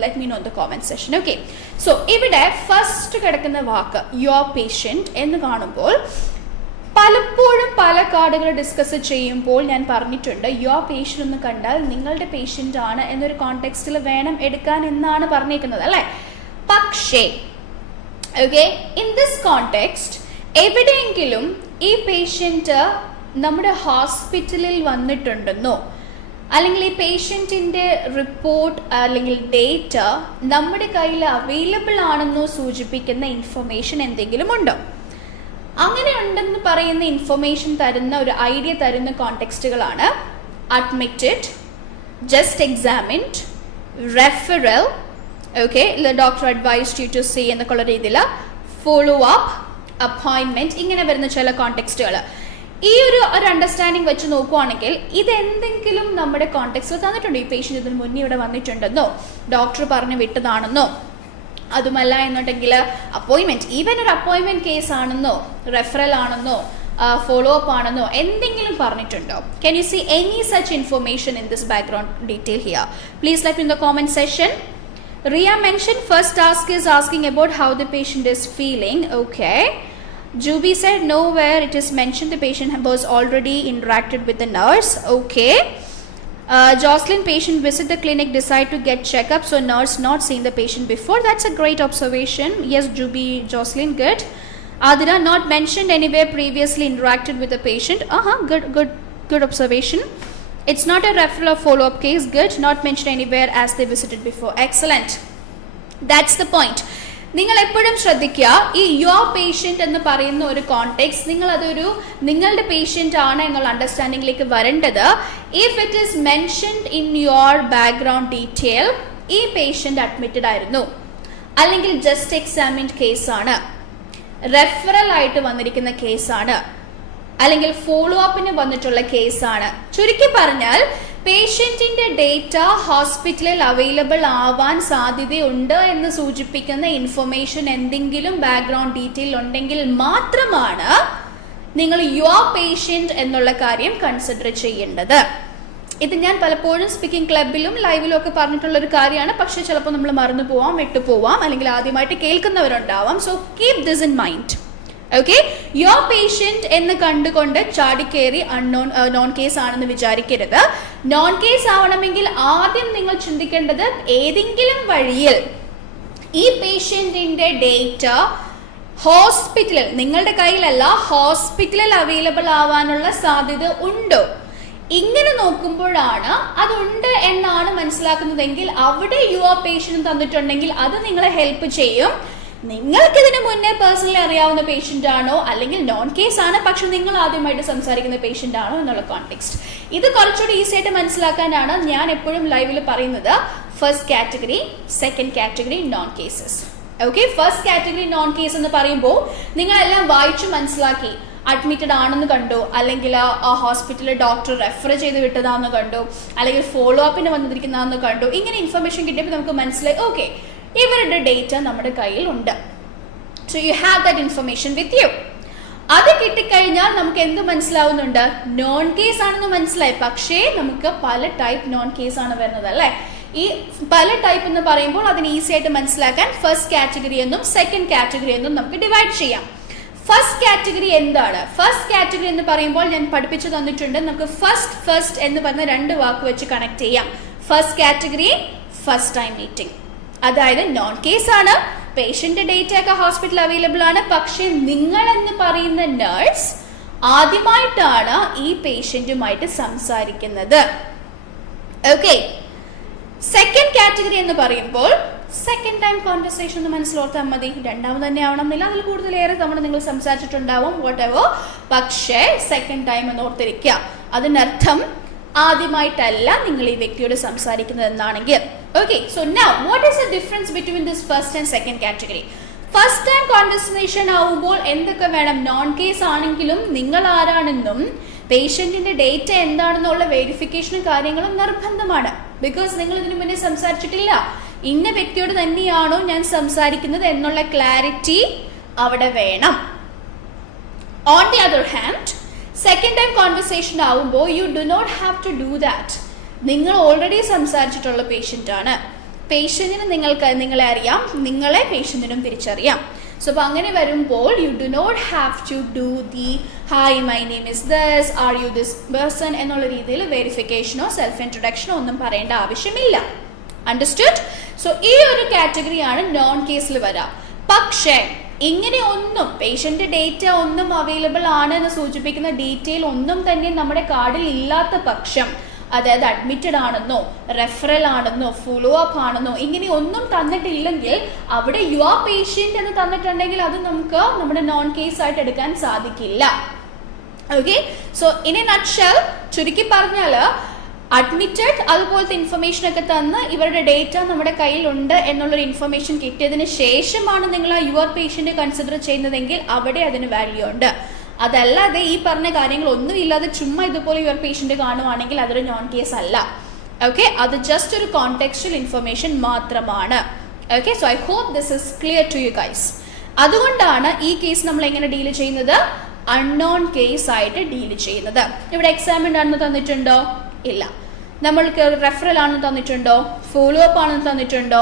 let me know in the comment section. Okay, so ഇവിടെ ഫസ്റ്റ് കിടക്കുന്ന വാക്ക് your patient എന്ന് കാണുമ്പോൾ പലപ്പോഴും പല കാർഡുകൾ ഡിസ്കസ് ചെയ്യുമ്പോൾ ഞാൻ പറഞ്ഞിട്ടുണ്ട് യുവർ പേഷ്യൻ്റ് എന്ന് കണ്ടാൽ നിങ്ങളുടെ പേഷ്യൻ്റ് ആണ് എന്നൊരു കോണ്ടെക്സ്റ്റിൽ വേണം എടുക്കാൻ എന്നാണ് പറഞ്ഞേക്കുന്നത് അല്ലേ. പക്ഷേ ഓക്കെ, ഇൻ ദിസ് കോണ്ടെക്സ്റ്റ് എവിടെയെങ്കിലും ഈ പേഷ്യൻ്റ് നമ്മുടെ ഹോസ്പിറ്റലിൽ വന്നിട്ടുണ്ടെന്നോ അല്ലെങ്കിൽ ഈ പേഷ്യൻറ്റിൻ്റെ റിപ്പോർട്ട് അല്ലെങ്കിൽ ഡേറ്റ നമ്മുടെ കയ്യിൽ അവൈലബിൾ ആണെന്നോ സൂചിപ്പിക്കുന്ന ഇൻഫർമേഷൻ എന്തെങ്കിലും ഉണ്ടോ? അങ്ങനെ ഉണ്ടെന്ന് പറയുന്ന ഇൻഫർമേഷൻ തരുന്ന ഒരു ഐഡിയ തരുന്ന കോണ്ടെക്സ്റ്റുകളാണ് admitted, just examined, referral, okay doctor advised you to see എന്നൊക്കെയുള്ള രീതിയിൽ ഫോളോ അപ്പ്, അപ്പോയിൻമെൻറ്റ്, ഇങ്ങനെ വരുന്ന ചില കോണ്ടെക്സ്റ്റുകൾ. ഈ ഒരു അണ്ടർസ്റ്റാൻഡിങ് വെച്ച് നോക്കുവാണെങ്കിൽ ഇതെന്തെങ്കിലും നമ്മുടെ കോണ്ടെക്സ്റ്റിൽ തന്നിട്ടുണ്ടോ? ഈ പേഷ്യൻ്റ് ഇതിന് മുന്നേ ഇവിടെ വന്നിട്ടുണ്ടെന്നോ, ഡോക്ടർ പറഞ്ഞ് വിട്ടതാണെന്നോ, അതുമല്ല എന്നുണ്ടെങ്കിൽ അപ്പോയിൻമെൻറ്റ്, ഈവൻ ഒരു അപ്പോയിൻമെൻറ്റ് കേസ് ആണെന്നോ, റെഫറൽ ആണെന്നോ, ഫോളോ അപ്പ് ആണെന്നോ എന്തെങ്കിലും പറഞ്ഞിട്ടുണ്ടോ? Can you see any such information in this background detail here? Please let me in the comment section. Ria mentioned first task is asking about how the patient is feeling. Okay. Juby said nowhere it is mentioned the patient was already interacted with the nurse. Okay. Jocelyn, patient visit the clinic, decide to get checkup, so nurse not seen the patient before. That's a great observation. Yes, Juby, Jocelyn, good. Adira, not mentioned anywhere previously interacted with the patient. Good observation. It's not a referral or follow-up case. Good. Not mentioned anywhere as they visited before. Excellent. That's the point. നിങ്ങൾ എപ്പോഴും ശ്രദ്ധിക്കുക, ഈ your patient എന്ന് പറയുന്ന ഒരു context നിങ്ങളുടെ patient ആണ് എന്നുള്ള അണ്ടർസ്റ്റാൻഡിങ്ങിലേക്ക് വരേണ്ടത് if it is mentioned in your background detail ഈ പേഷ്യൻ്റ് അഡ്മിറ്റഡ് ആയിരുന്നു, അല്ലെങ്കിൽ ജസ്റ്റ് എക്സാമിൻഡ് കേസാണ്, റെഫറൽ ആയിട്ട് വന്നിരിക്കുന്ന കേസാണ്, അല്ലെങ്കിൽ ഫോളോ അപ്പിന് വന്നിട്ടുള്ള കേസാണ്. ചുരുക്കി പറഞ്ഞാൽ പേഷ്യൻറ്റിൻ്റെ ഡേറ്റ ഹോസ്പിറ്റലിൽ അവൈലബിൾ ആവാൻ സാധ്യതയുണ്ട് എന്ന് സൂചിപ്പിക്കുന്ന ഇൻഫർമേഷൻ എന്തെങ്കിലും ബാക്ക്ഗ്രൗണ്ട് ഡീറ്റെയിൽ ഉണ്ടെങ്കിൽ മാത്രമാണ് നിങ്ങൾ യുവർ പേഷ്യൻ്റ് എന്നുള്ള കാര്യം കൺസിഡർ ചെയ്യേണ്ടത്. ഇത് ഞാൻ പലപ്പോഴും സ്പീക്കിംഗ് ക്ലബിലും ലൈവിലും ഒക്കെ പറഞ്ഞിട്ടുള്ളൊരു കാര്യമാണ്. പക്ഷേ ചിലപ്പോൾ നമ്മൾ മറന്നു പോവാം, വിട്ടുപോവാം, അല്ലെങ്കിൽ ആദ്യമായിട്ട് കേൾക്കുന്നവരുണ്ടാവാം. So keep this in mind. Okay, your patient എന്ന് കണ്ടുകൊണ്ട് ചാടിക്കേറി നോൺ കേസ് ആണെന്ന് വിചാരിക്കരുത്. നോൺ കേസ് ആവണമെങ്കിൽ ആദ്യം നിങ്ങൾ ചിന്തിക്കേണ്ടത് ഏതെങ്കിലും വഴിയിൽ ഈ പേഷ്യൻറ്റിൻ്റെ ഡേറ്റ ഹോസ്പിറ്റലിൽ, നിങ്ങളുടെ കയ്യിലല്ല, ഹോസ്പിറ്റലിൽ അവൈലബിൾ ആവാനുള്ള സാധ്യത ഉണ്ടോ? ഇങ്ങനെ നോക്കുമ്പോഴാണ് അതുണ്ട് എന്നാണ് മനസ്സിലാക്കുന്നതെങ്കിൽ അവിടെ യുവർ പേഷ്യൻ്റ് തന്നിട്ടുണ്ടെങ്കിൽ അത് നിങ്ങളെ ഹെൽപ്പ് ചെയ്യും. നിങ്ങൾക്ക് ഇതിന് മുന്നേ പേഴ്സണലി അറിയാവുന്ന പേഷ്യൻ്റ് ആണോ, അല്ലെങ്കിൽ നോൺ കേസ് ആണ് പക്ഷെ നിങ്ങൾ ആദ്യമായിട്ട് സംസാരിക്കുന്ന പേഷ്യൻ്റ് ആണോ എന്നുള്ള കോണ്ടെക്സ്റ്റ്. ഇത് കുറച്ചുകൂടി ഈസി ആയിട്ട് മനസ്സിലാക്കാനാണ് ഞാൻ എപ്പോഴും ലൈവിൽ പറയുന്നത് first category, second category, non cases. Okay, first category non case എന്ന് പറയുമ്പോൾ നിങ്ങളെല്ലാം വായിച്ചു മനസ്സിലാക്കി, അഡ്മിറ്റഡ് ആണെന്ന് കണ്ടു, അല്ലെങ്കിൽ ആ ഹോസ്പിറ്റലിൽ ഡോക്ടർ റെഫർ ചെയ്ത് വിട്ടതാണെന്ന് കണ്ടു, അല്ലെങ്കിൽ ഫോളോ അപ്പിന് വന്നിരിക്കുന്നതാണെന്ന് കണ്ടു. ഇങ്ങനെ ഇൻഫർമേഷൻ കിട്ടിയപ്പോൾ നമുക്ക് മനസ്സിലായി ഓക്കെ ഇവരുടെ ഡേറ്റ നമ്മുടെ കയ്യിൽ ഉണ്ട്. So you have that information with you. അത് കിട്ടിക്കഴിഞ്ഞാൽ നമുക്ക് എന്ത് മനസ്സിലാവുന്നുണ്ട്? നോൺ കേസ് ആണെന്ന് മനസ്സിലായി. പക്ഷേ നമുക്ക് പല ടൈപ്പ് നോൺ കേസ് ആണ് വരുന്നത് അല്ലേ. ഈ പല ടൈപ്പ് എന്ന് പറയുമ്പോൾ അതിന് ഈസി ആയിട്ട് മനസ്സിലാക്കാൻ ഫസ്റ്റ് കാറ്റഗറി എന്നും സെക്കൻഡ് കാറ്റഗറി എന്നും നമുക്ക് ഡിവൈഡ് ചെയ്യാം. ഫസ്റ്റ് കാറ്റഗറി എന്താണ്? ഫസ്റ്റ് കാറ്റഗറി എന്ന് പറയുമ്പോൾ ഞാൻ പഠിപ്പിച്ചു തന്നിട്ടുണ്ട്. നമുക്ക് ഫസ്റ്റ് എന്ന് പറഞ്ഞ രണ്ട് വാക്ക് വെച്ച് കണക്ട് ചെയ്യാം. First category first time meeting, അതായത് നോൺ കേസ് ആണ്, പേഷ്യന്റ് ഡേറ്റ ഒക്കെ ഹോസ്പിറ്റൽ അവൈലബിൾ ആണ്, പക്ഷെ നിങ്ങൾ എന്ന് പറയുന്ന നഴ്സ് ആദ്യമായിട്ടാണ് ഈ പേഷ്യന്റുമായിട്ട് സംസാരിക്കുന്നത്. ഓക്കെ, സെക്കൻഡ് കാറ്റഗറി എന്ന് പറയുമ്പോൾ സെക്കൻഡ് ടൈം കോൺവെർസേഷൻ എന്ന് മനസ്സിലോർത്താൽ മതി. രണ്ടാമത് തന്നെ ആവണമെന്നില്ല, അതിൽ കൂടുതലേറെ തവണ നിങ്ങൾ സംസാരിച്ചിട്ടുണ്ടാവും വാട്ട് എവർ, പക്ഷേ സെക്കൻഡ് ടൈം എന്ന് ഓർത്തിരിക്കുക. അതിനർത്ഥം ആദ്യമായിട്ടല്ല നിങ്ങൾ ഈ വ്യക്തിയോട് സംസാരിക്കുന്നത് എന്നാണെങ്കിൽ. Okay, so now what is the difference between this first and second category? First time conversation ആവുമ്പോൾ എന്തൊക്കെ വേണം? നോൺ കേസ് ആണെങ്കിലും നിങ്ങൾ ആരാണെന്നും പേഷ്യന്റിന്റെ ഡേറ്റ എന്താണെന്നുള്ള വെരിഫിക്കേഷനും കാര്യങ്ങളും നിർബന്ധമാണ്. ബിക്കോസ് നിങ്ങൾ ഇതിനു മുന്നേ സംസാരിച്ചിട്ടില്ല, ഇന്ന വ്യക്തിയോട് തന്നെയാണോ ഞാൻ സംസാരിക്കുന്നത് എന്നുള്ള ക്ലാരിറ്റി അവിടെ വേണം. On the other hand, second time conversation ആവുമ്പോൾ you do not have to do that. നിങ്ങൾ ഓൾറെഡി സംസാരിച്ചിട്ടുള്ള പേഷ്യൻ്റ് ആണ്. പേഷ്യന്റിന് നിങ്ങളെ അറിയാം, നിങ്ങളെ പേഷ്യന്റിനും തിരിച്ചറിയാം. സോ അപ്പോൾ അങ്ങനെ വരുമ്പോൾ you do not have to do the hi my name is this, are you this person എന്നുള്ള രീതിയിൽ വെരിഫിക്കേഷനോ സെൽഫ് ഇൻട്രൊഡക്ഷനോ ഒന്നും പറയേണ്ട ആവശ്യമില്ല. അണ്ടർസ്റ്റുഡ്? സോ ഈ ഒരു കാറ്റഗറിയാണ് നോൺ കേസിൽ വരാം. പക്ഷേ ഇങ്ങനെ ഒന്നും പേഷ്യന്റ് ഡേറ്റ ഒന്നും അവൈലബിൾ ആണ് എന്ന് സൂചിപ്പിക്കുന്ന ഡീറ്റെയിൽ ഒന്നും തന്നെ നമ്മുടെ കാർഡിൽ ഇല്ലാത്ത പക്ഷം, അതായത് അഡ്മിറ്റഡ് ആണെന്നോ റെഫറൽ ആണെന്നോ ഫോളോ അപ്പ് ആണെന്നോ ഇങ്ങനെ ഒന്നും തന്നിട്ടില്ലെങ്കിൽ അവിടെ യു ആർ പേഷ്യന്റ് എന്ന് തന്നിട്ടുണ്ടെങ്കിൽ അത് നമുക്ക് നമ്മുടെ നോൺ കേസ് ആയിട്ട് എടുക്കാൻ സാധിക്കില്ല. Okay, so in A nutshell ചുരുക്കി പറഞ്ഞാൽ അഡ്മിറ്റഡ് അതുപോലത്തെ ഇൻഫർമേഷൻ ഒക്കെ തന്ന് ഇവരുടെ ഡേറ്റ നമ്മുടെ കയ്യിലുണ്ട് എന്നുള്ളൊരു ഇൻഫർമേഷൻ കിട്ടിയതിന് ശേഷമാണ് നിങ്ങൾ ആ യുവർ പേഷ്യന്റ് കൺസിഡർ ചെയ്യുന്നതെങ്കിൽ അവിടെ അതിന് വാല്യൂ ഉണ്ട്. അതല്ലാതെ ഈ പറഞ്ഞ കാര്യങ്ങൾ ഒന്നും ഇല്ലാതെ ചുമ്മാ ഇതുപോലെ യുവർ പേഷ്യന്റ് കാണുവാണെങ്കിൽ അതൊരു നോൺ കേസ് അല്ല. ഓക്കെ, അത് ജസ്റ്റ് ഒരു കോണ്ടെക്സ്റ്റുവൽ ഇൻഫർമേഷൻ മാത്രമാണ്. Okay, so I hope this is clear to you guys. അതുകൊണ്ടാണ് ഈ കേസ് നമ്മൾ എങ്ങനെ ഡീൽ ചെയ്യുന്നത്? അൺനോൺ കേസ് ആയിട്ട് ഡീൽ ചെയ്യുന്നത്. ഇവിടെ എക്സാമിൻ ആണെന്ന് തന്നിട്ടുണ്ടോ? ഇല്ല. നമ്മൾക്ക് റെഫറൽ ആണെന്ന് തന്നിട്ടുണ്ടോ? ഫോളോ അപ്പ് ആണെന്ന് തന്നിട്ടുണ്ടോ?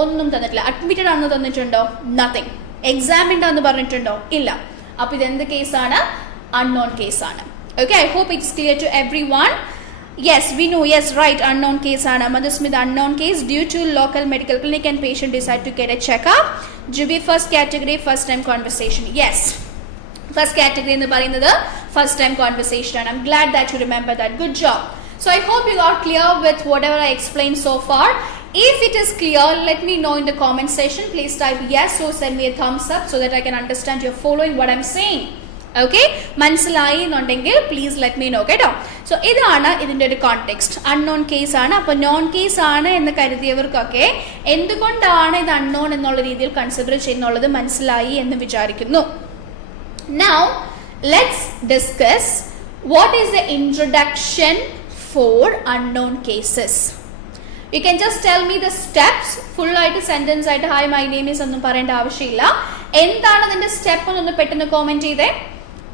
ഒന്നും തന്നിട്ടില്ല. അഡ്മിറ്റഡ് ആണെന്ന് തന്നിട്ടുണ്ടോ? നത്തിങ്. എക്സാമിൻഡ് ആണെന്ന് പറഞ്ഞിട്ടുണ്ടോ? ഇല്ല. അപ്പോൾ ഇതെന്ത് കേസാണ്? അൺനോൺ കേസാണ്. Okay, I hope it's clear to everyone. Yes, we know. Yes, right, unknown കേസാണ്. Madhusmita, unknown case due to local medical clinic and patient decide to get a checkup. Jubi first category first time conversation. Yes, first category എന്ന് പറയുന്നത് first time conversation ആണ്. I'm glad that you remember that. Good job. So I hope you got clear with whatever I explained so far. If it is clear, let me know in the comment section. Please type yes or send me a thumbs up so that I can understand you're following what I'm saying. Okay, മനസ്സിലായി എന്നുണ്ടെങ്കിൽ please let me know. കേട്ടോ? So ഇതാണ് ഇതിന്റെ ഒരു context. Unknown case ആണ്. അപ്പോൾ non case ആണ് എന്ന് കരുതിയവർക്കൊക്കെ എന്തുകൊണ്ടാണ് ഇത് അൺനോൺ എന്നുള്ള രീതിയിൽ കൺസിഡർ ചെയ്യുന്നുള്ളത് മനസ്സിലായി എന്ന് വിചാരിക്കുന്നു. Now let's discuss what is the introduction for unknown cases. You can just tell me the steps. Full ആയിട്ട് സെന്റൻസ് ആയിട്ട് ഹായ് മൈ നെയിം ഈസ് ഒന്നും പറയേണ്ട ആവശ്യമില്ല. എന്താണ് അതിന്റെ സ്റ്റെപ്പ് എന്നൊന്ന് പെട്ടെന്ന് കോമെന്റ് ചെയ്തേ.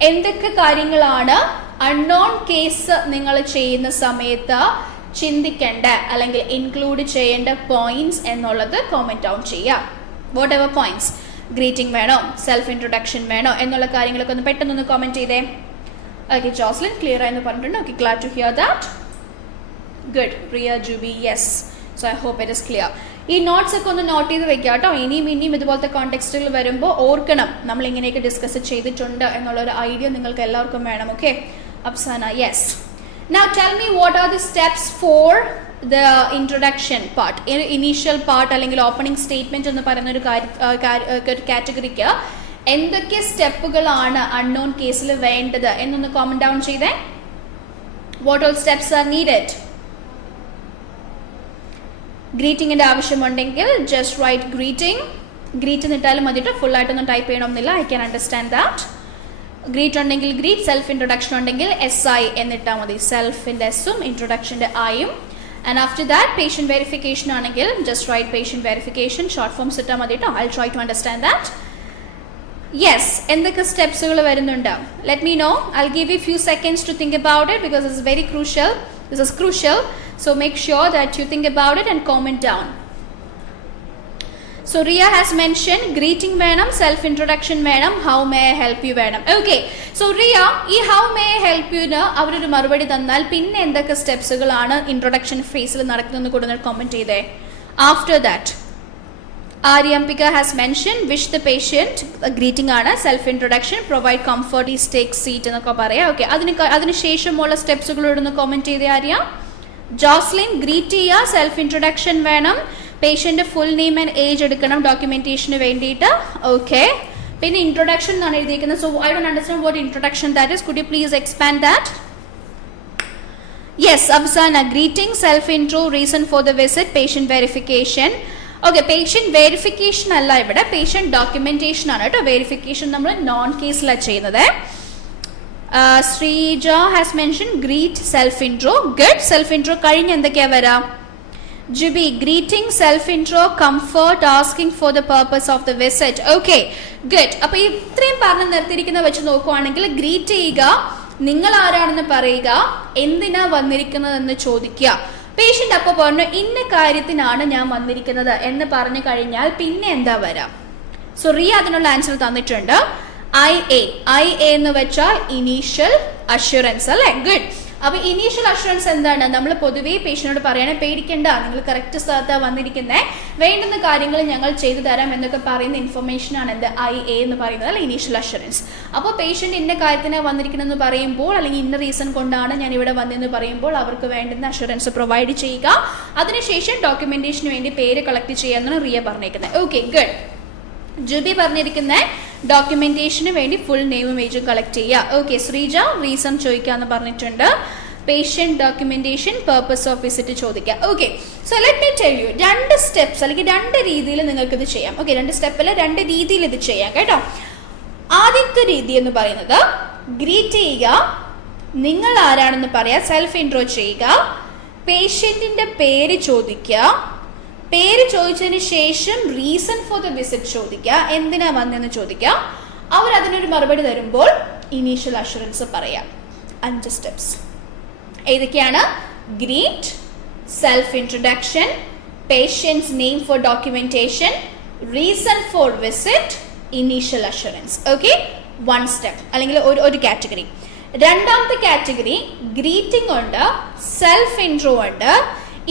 എന്തൊക്കെ കാര്യങ്ങളാണ് അൺനോൺ കേസ് നിങ്ങൾ ചെയ്യുന്ന സമയത്ത് ചിന്തിക്കേണ്ട അല്ലെങ്കിൽ ഇൻക്ലൂഡ് ചെയ്യേണ്ട പോയിന്റ്സ് എന്നുള്ളത് കോമെന്റ് ഡൗൺ ചെയ്യാം. What ever points. ഗ്രീറ്റിംഗ് വേണോ, സെൽഫ് ഇൻട്രൊഡക്ഷൻ വേണോ എന്നുള്ള കാര്യങ്ങളൊക്കെ ഒന്ന് പെട്ടെന്നൊന്ന് കോമെന്റ് ചെയ്തേ. ഓക്കെ, ജോസ്ലിൻ ക്ലിയർ ആയെന്ന് പറഞ്ഞിട്ടുണ്ട്. Okay, glad to hear that. Good. Priya, Jubi, yes. So I hope it is clear. ഈ നോട്ട്സ് ഒക്കെ ഒന്ന് നോട്ട് ചെയ്ത് വെക്കുക കേട്ടോ. ഇനിയും ഇതുപോലത്തെ കോണ്ടെക്സ്റ്റുകൾ വരുമ്പോൾ ഓർക്കണം നമ്മൾ ഇങ്ങനെയൊക്കെ ഡിസ്കസ് ചെയ്തിട്ടുണ്ട് എന്നുള്ളൊരു ഐഡിയ നിങ്ങൾക്ക് എല്ലാവർക്കും വേണം. Okay, Afsana, yes. Now tell me what are the steps for the introduction part. Initial part അല്ലെങ്കിൽ ഓപ്പണിംഗ് സ്റ്റേറ്റ്മെന്റ് എന്ന് പറയുന്ന ഒരു കാറ്റഗറിക്ക് എന്തൊക്കെ സ്റ്റെപ്പുകളാണ് അൺനോൺ കേസിൽ വേണ്ടത് എന്നൊന്ന് കോമന്റ് ഡൗൺ ചെയ്തേ. What all steps are needed? ഗ്രീറ്റിംഗിന്റെ ആവശ്യമുണ്ടെങ്കിൽ ജസ്റ്റ് റൈറ്റ് ഗ്രീറ്റിംഗ്. ഗ്രീറ്റ് എന്നിട്ടാലും മതിട്ടോ, ഫുൾ ആയിട്ടൊന്നും ടൈപ്പ് ചെയ്യണമെന്നില്ല. I can understand that. Greet ഉണ്ടെങ്കിൽ ഗ്രീറ്റ്, സെൽഫ് ഇൻട്രൊഡക്ഷൻ ഉണ്ടെങ്കിൽ SI എന്നിട്ടാൽ മതി. സെൽഫിന്റെ എസും ഇൻട്രൊഡക്ഷന്റെ Iയും. And after that patient verification ആണെങ്കിൽ just write patient verification, short forms ഇട്ടാൽ മതി കേട്ടോ. I try to understand that. Yes, എന്തൊക്കെ സ്റ്റെപ്സുകൾ വരുന്നുണ്ട്? Let me know. I give you few seconds to think about it because it's very crucial. This is crucial, so make sure that you think about it and comment down. So Ria has mentioned greeting venam, self introduction venam, how may I help you venam. Okay, so Ria, ee how may I help you na avaru marubadi thannal pinne endakka steps galana introduction phase il nadakkunnu koduna comment cheyde. After that Aryampika has mentioned wish the patient greeting aana, self introduction, provide comfort, is take seat എന്നൊക്കെ പറയാം. Okay, അതിന് ശേഷമുള്ള സ്റ്റെപ്സുകളോടൊന്ന് comment ചെയ്തേ Arya. Joslin, greet ചെയ്യുക, self introduction വേണം, patient full name and age എടുക്കണം ഡോക്യുമെന്റേഷന് വേണ്ടിയിട്ട്. ഓക്കെ, പിന്നെ ഇൻട്രൊഡക്ഷൻ എന്നാണ് എഴുതിയിരിക്കുന്നത്. So I don't understand what introduction that is. Could you please expand that? Yes, Absana, greeting, self intro, reason for the visit, patient verification. Okay, patient verification അല്ല ഇവിടെ, patient documentation ആണ് കേട്ടോ. വെരിഫിക്കേഷൻ നമ്മൾ non കേസിലാണ് ചെയ്യുന്നത്. Srija has mentioned greet self-intro. Good. Self-intro കഴിഞ്ഞ് എന്തൊക്കെയാ വരാം? Jubi, greeting, self-intro, comfort, asking for the purpose of the visit. Okay, good. അപ്പോൾ ഇത്രയും പറഞ്ഞ് നിർത്തിയിരിക്കുന്ന വെച്ച് നോക്കുവാണെങ്കിൽ ഗ്രീറ്റ് ചെയ്യുക, നിങ്ങൾ ആരാണെന്ന് പറയുക, എന്തിനാ വന്നിരിക്കുന്നതെന്ന് ചോദിക്കുക. പേഷ്യൻ്റ് അപ്പോൾ പറഞ്ഞു ഇന്ന കാര്യത്തിനാണ് ഞാൻ വന്നിരിക്കുന്നത് എന്ന് പറഞ്ഞു കഴിഞ്ഞാൽ പിന്നെ എന്താ വരാം? സോ റിയ അതിനുള്ള ആൻസർ തന്നിട്ടുണ്ട്. ഐ എ എന്ന് വെച്ചാൽ ഇനീഷ്യൽ അഷ്വറൻസ് അല്ലേ? ഗുഡ്. അപ്പൊ ഇനീഷ്യൽ അഷ്വറൻസ് എന്താണ്? നമ്മൾ പൊതുവേ പേഷ്യനോട് പറയണേ പേടിക്കണ്ട, നിങ്ങൾ കറക്റ്റ് സ്ഥലത്താണ് വന്നിരിക്കുന്നത്, വേണ്ടുന്ന കാര്യങ്ങൾ ഞങ്ങൾ ചെയ്തു തരാം എന്നൊക്കെ പറയുന്ന ഇൻഫർമേഷൻ ആണ് എന്ത് ഐ എന്ന് പറയുന്നത് അല്ലെ, ഇനീഷ്യൽ അഷ്വറൻസ്. അപ്പോൾ പേഷ്യന്റ് ഇന്ന കാര്യത്തിന് വന്നിരിക്കണമെന്ന് പറയുമ്പോൾ അല്ലെങ്കിൽ ഇന്ന റീസൺ കൊണ്ടാണ് ഞാൻ ഇവിടെ വന്നതെന്ന് പറയുമ്പോൾ അവർക്ക് വേണ്ടുന്ന അഷ്വറൻസ് പ്രൊവൈഡ് ചെയ്യുക. അതിനുശേഷം ഡോക്യുമെന്റേഷന് വേണ്ടി പേര് കളക്ട് ചെയ്യാന്നാണ് റിയ പറഞ്ഞിരിക്കുന്നത്. Okay, good. ജുബി പറഞ്ഞിരിക്കുന്ന ഡോക്യുമെന്റേഷന് വേണ്ടി ഫുൾ നെയിമും ഏജും കളക്ട് ചെയ്യുക. ഓക്കെ, ശ്രീജ റീസൺ ചോദിക്കാന്ന് പറഞ്ഞിട്ടുണ്ട്. Patient documentation, purpose of visit ചോദിക്കുക. Okay, so let me tell you, 2 steps അല്ലെങ്കിൽ 2 രീതിയിൽ നിങ്ങൾക്ക് ഇത് ചെയ്യാം. ഓക്കെ, 2 സ്റ്റെപ്പിൽ 2 രീതിയിൽ ഇത് ചെയ്യാം കേട്ടോ. ആദ്യത്തെ രീതി എന്ന് പറയുന്നത് ഗ്രീറ്റ് ചെയ്യുക, നിങ്ങൾ ആരാണെന്ന് പറയാ, സെൽഫ് ഇൻട്രോ ചെയ്യുക, പേഷ്യന്റിന്റെ പേര് ചോദിക്കുക, പേര് ചോദിച്ചതിന് ശേഷം റീസൺ ഫോർ ദ വിസിറ്റ് ചോദിക്കുക, എന്തിനാ വന്നെന്ന് ചോദിക്കുക. അവർ അതിനൊരു മറുപടി തരുമ്പോൾ ഇനീഷ്യൽ അഷുറൻസ് പറയാം. 5 സ്റ്റെപ്സ് ഏതൊക്കെയാണ്? Greet, self introduction, patient's name for documentation, reason for visit, initial assurance. Okay, 1 step അല്ലെങ്കിൽ ഒരു കാറ്റഗറി. രണ്ടാമത്തെ കാറ്റഗറി ഗ്രീറ്റിംഗ് ഉണ്ട്, സെൽഫ് ഇൻട്രോ ഉണ്ട്.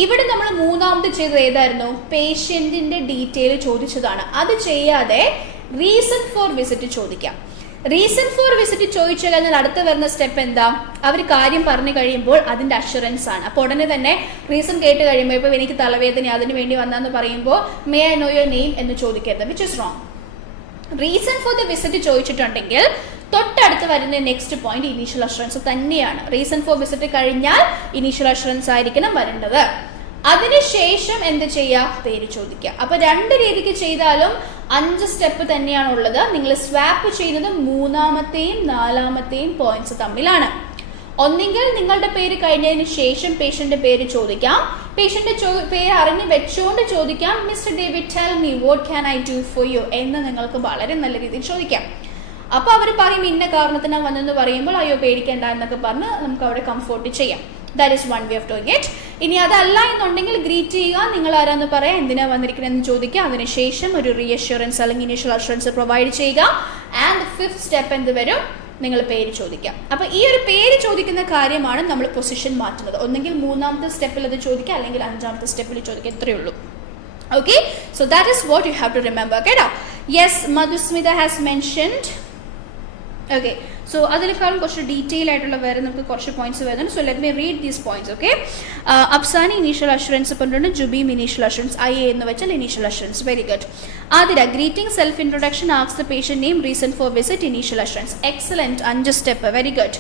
ഇവിടെ നമ്മൾ മൂന്നാമത് ചെയ്തത് ഏതായിരുന്നു? പേഷ്യന്റിന്റെ ഡീറ്റെയിൽ ചോദിച്ചതാണ്. അത് ചെയ്യാതെ റീസൺ ഫോർ വിസിറ്റ് ചോദിക്കാം. റീസൺ ഫോർ വിസിറ്റ് ചോദിച്ചു കഴിഞ്ഞാൽ അടുത്ത് വരുന്ന സ്റ്റെപ്പ് എന്താ? അവർ കാര്യം പറഞ്ഞു കഴിയുമ്പോൾ അതിന്റെ അഷുറൻസ് ആണ്. അപ്പോൾ ഉടനെ തന്നെ റീസൺ കേട്ട് കഴിയുമ്പോൾ ഇപ്പൊ എനിക്ക് തലവേദന അതിന് വേണ്ടി വന്നെന്ന് പറയുമ്പോൾ may I know your name എന്ന് ചോദിക്കരുത്, which is wrong. Reason for the visit ചോദിച്ചിട്ടുണ്ടെങ്കിൽ തൊട്ടടുത്ത് വരുന്ന നെക്സ്റ്റ് പോയിന്റ് ഇനീഷ്യൽ അഷുറൻസ് തന്നെയാണ്. റീസൺ ഫോർ വിസിറ്റ് കഴിഞ്ഞാൽ ഇനീഷ്യൽ അഷുറൻസ് ആയിരിക്കണം വരേണ്ടത്. അതിനുശേഷം എന്ത് ചെയ്യുക? പേര് ചോദിക്കുക. അപ്പൊ 2 രീതിക്ക് ചെയ്താലും 5 സ്റ്റെപ്പ് തന്നെയാണ് ഉള്ളത്. നിങ്ങൾ സ്വാപ്പ് ചെയ്യുന്നത് 3ാമത്തെയും 4ാമത്തെയും പോയിന്റ്സ് തമ്മിലാണ്. ഒന്നെങ്കിൽ നിങ്ങളുടെ പേര് കഴിഞ്ഞതിന് ശേഷം പേഷ്യന്റെ പേര് ചോദിക്കാം. പേഷ്യന്റെ പേര് അറിഞ്ഞ് വെച്ചുകൊണ്ട് ചോദിക്കാം, mister David tell me what can I do for you എന്ന് നിങ്ങൾക്ക് വളരെ നല്ല രീതിയിൽ ചോദിക്കാം. അപ്പൊ അവർ പറയും ഇന്ന കാരണത്തിനാ വന്നെന്ന് പറയുമ്പോൾ അയ്യോ പേടിക്കേണ്ട എന്നൊക്കെ പറഞ്ഞ് നമുക്ക് അവിടെ കംഫോർട്ട് ചെയ്യാം. That is one way of doing it. ഇനി അതല്ല എന്നുണ്ടെങ്കിൽ ഗ്രീറ്റ് ചെയ്യുക, നിങ്ങൾ ആരാന്ന് പറയാം, എന്തിനാ വന്നിരിക്കണമെന്ന് ചോദിക്കുക, അതിനുശേഷം ഒരു റീഅഷ്യൂറൻസ് അല്ലെങ്കിൽ ഇനീഷ്യൽ അഷ്യൂറൻസ് പ്രൊവൈഡ് ചെയ്യുക. ആൻഡ് 5th സ്റ്റെപ്പ് എന്ത് വരും? നിങ്ങൾ പേര് ചോദിക്കാം. അപ്പൊ ഈ ഒരു പേര് ചോദിക്കുന്ന കാര്യമാണ് നമ്മൾ പൊസിഷൻ മാറ്റുന്നത്. ഒന്നെങ്കിൽ 3ാമത്തെ സ്റ്റെപ്പിൽ അത് ചോദിക്കുക, അല്ലെങ്കിൽ 5ാമത്തെ സ്റ്റെപ്പിൽ ചോദിക്കുക, ഇത്രയേ ഉള്ളൂ. Okay, so that is what you have to remember. Okay, now yes, Madhusmita has mentioned. Okay, so അതിനേക്കാളും കുറച്ച് ഡീറ്റെയിൽ ആയിട്ടുള്ള വേറെ നമുക്ക് കുറച്ച് പോയിന്റ്സ് വരുന്നുണ്ട്. So let me read these points. Okay, അപ്സാനി ഇനീഷ്യൽ അഷുറൻസ് പറഞ്ഞിട്ടുണ്ട്, ജുബീം ഇനീഷ്യൽ അഷുറൻസ്, ഐ എ എന്ന് വെച്ചാൽ initial assurance. Very good. Athira greeting, self introduction, ask the patient name, reason for visit, initial assurance. Excellent, 5 step. Very good.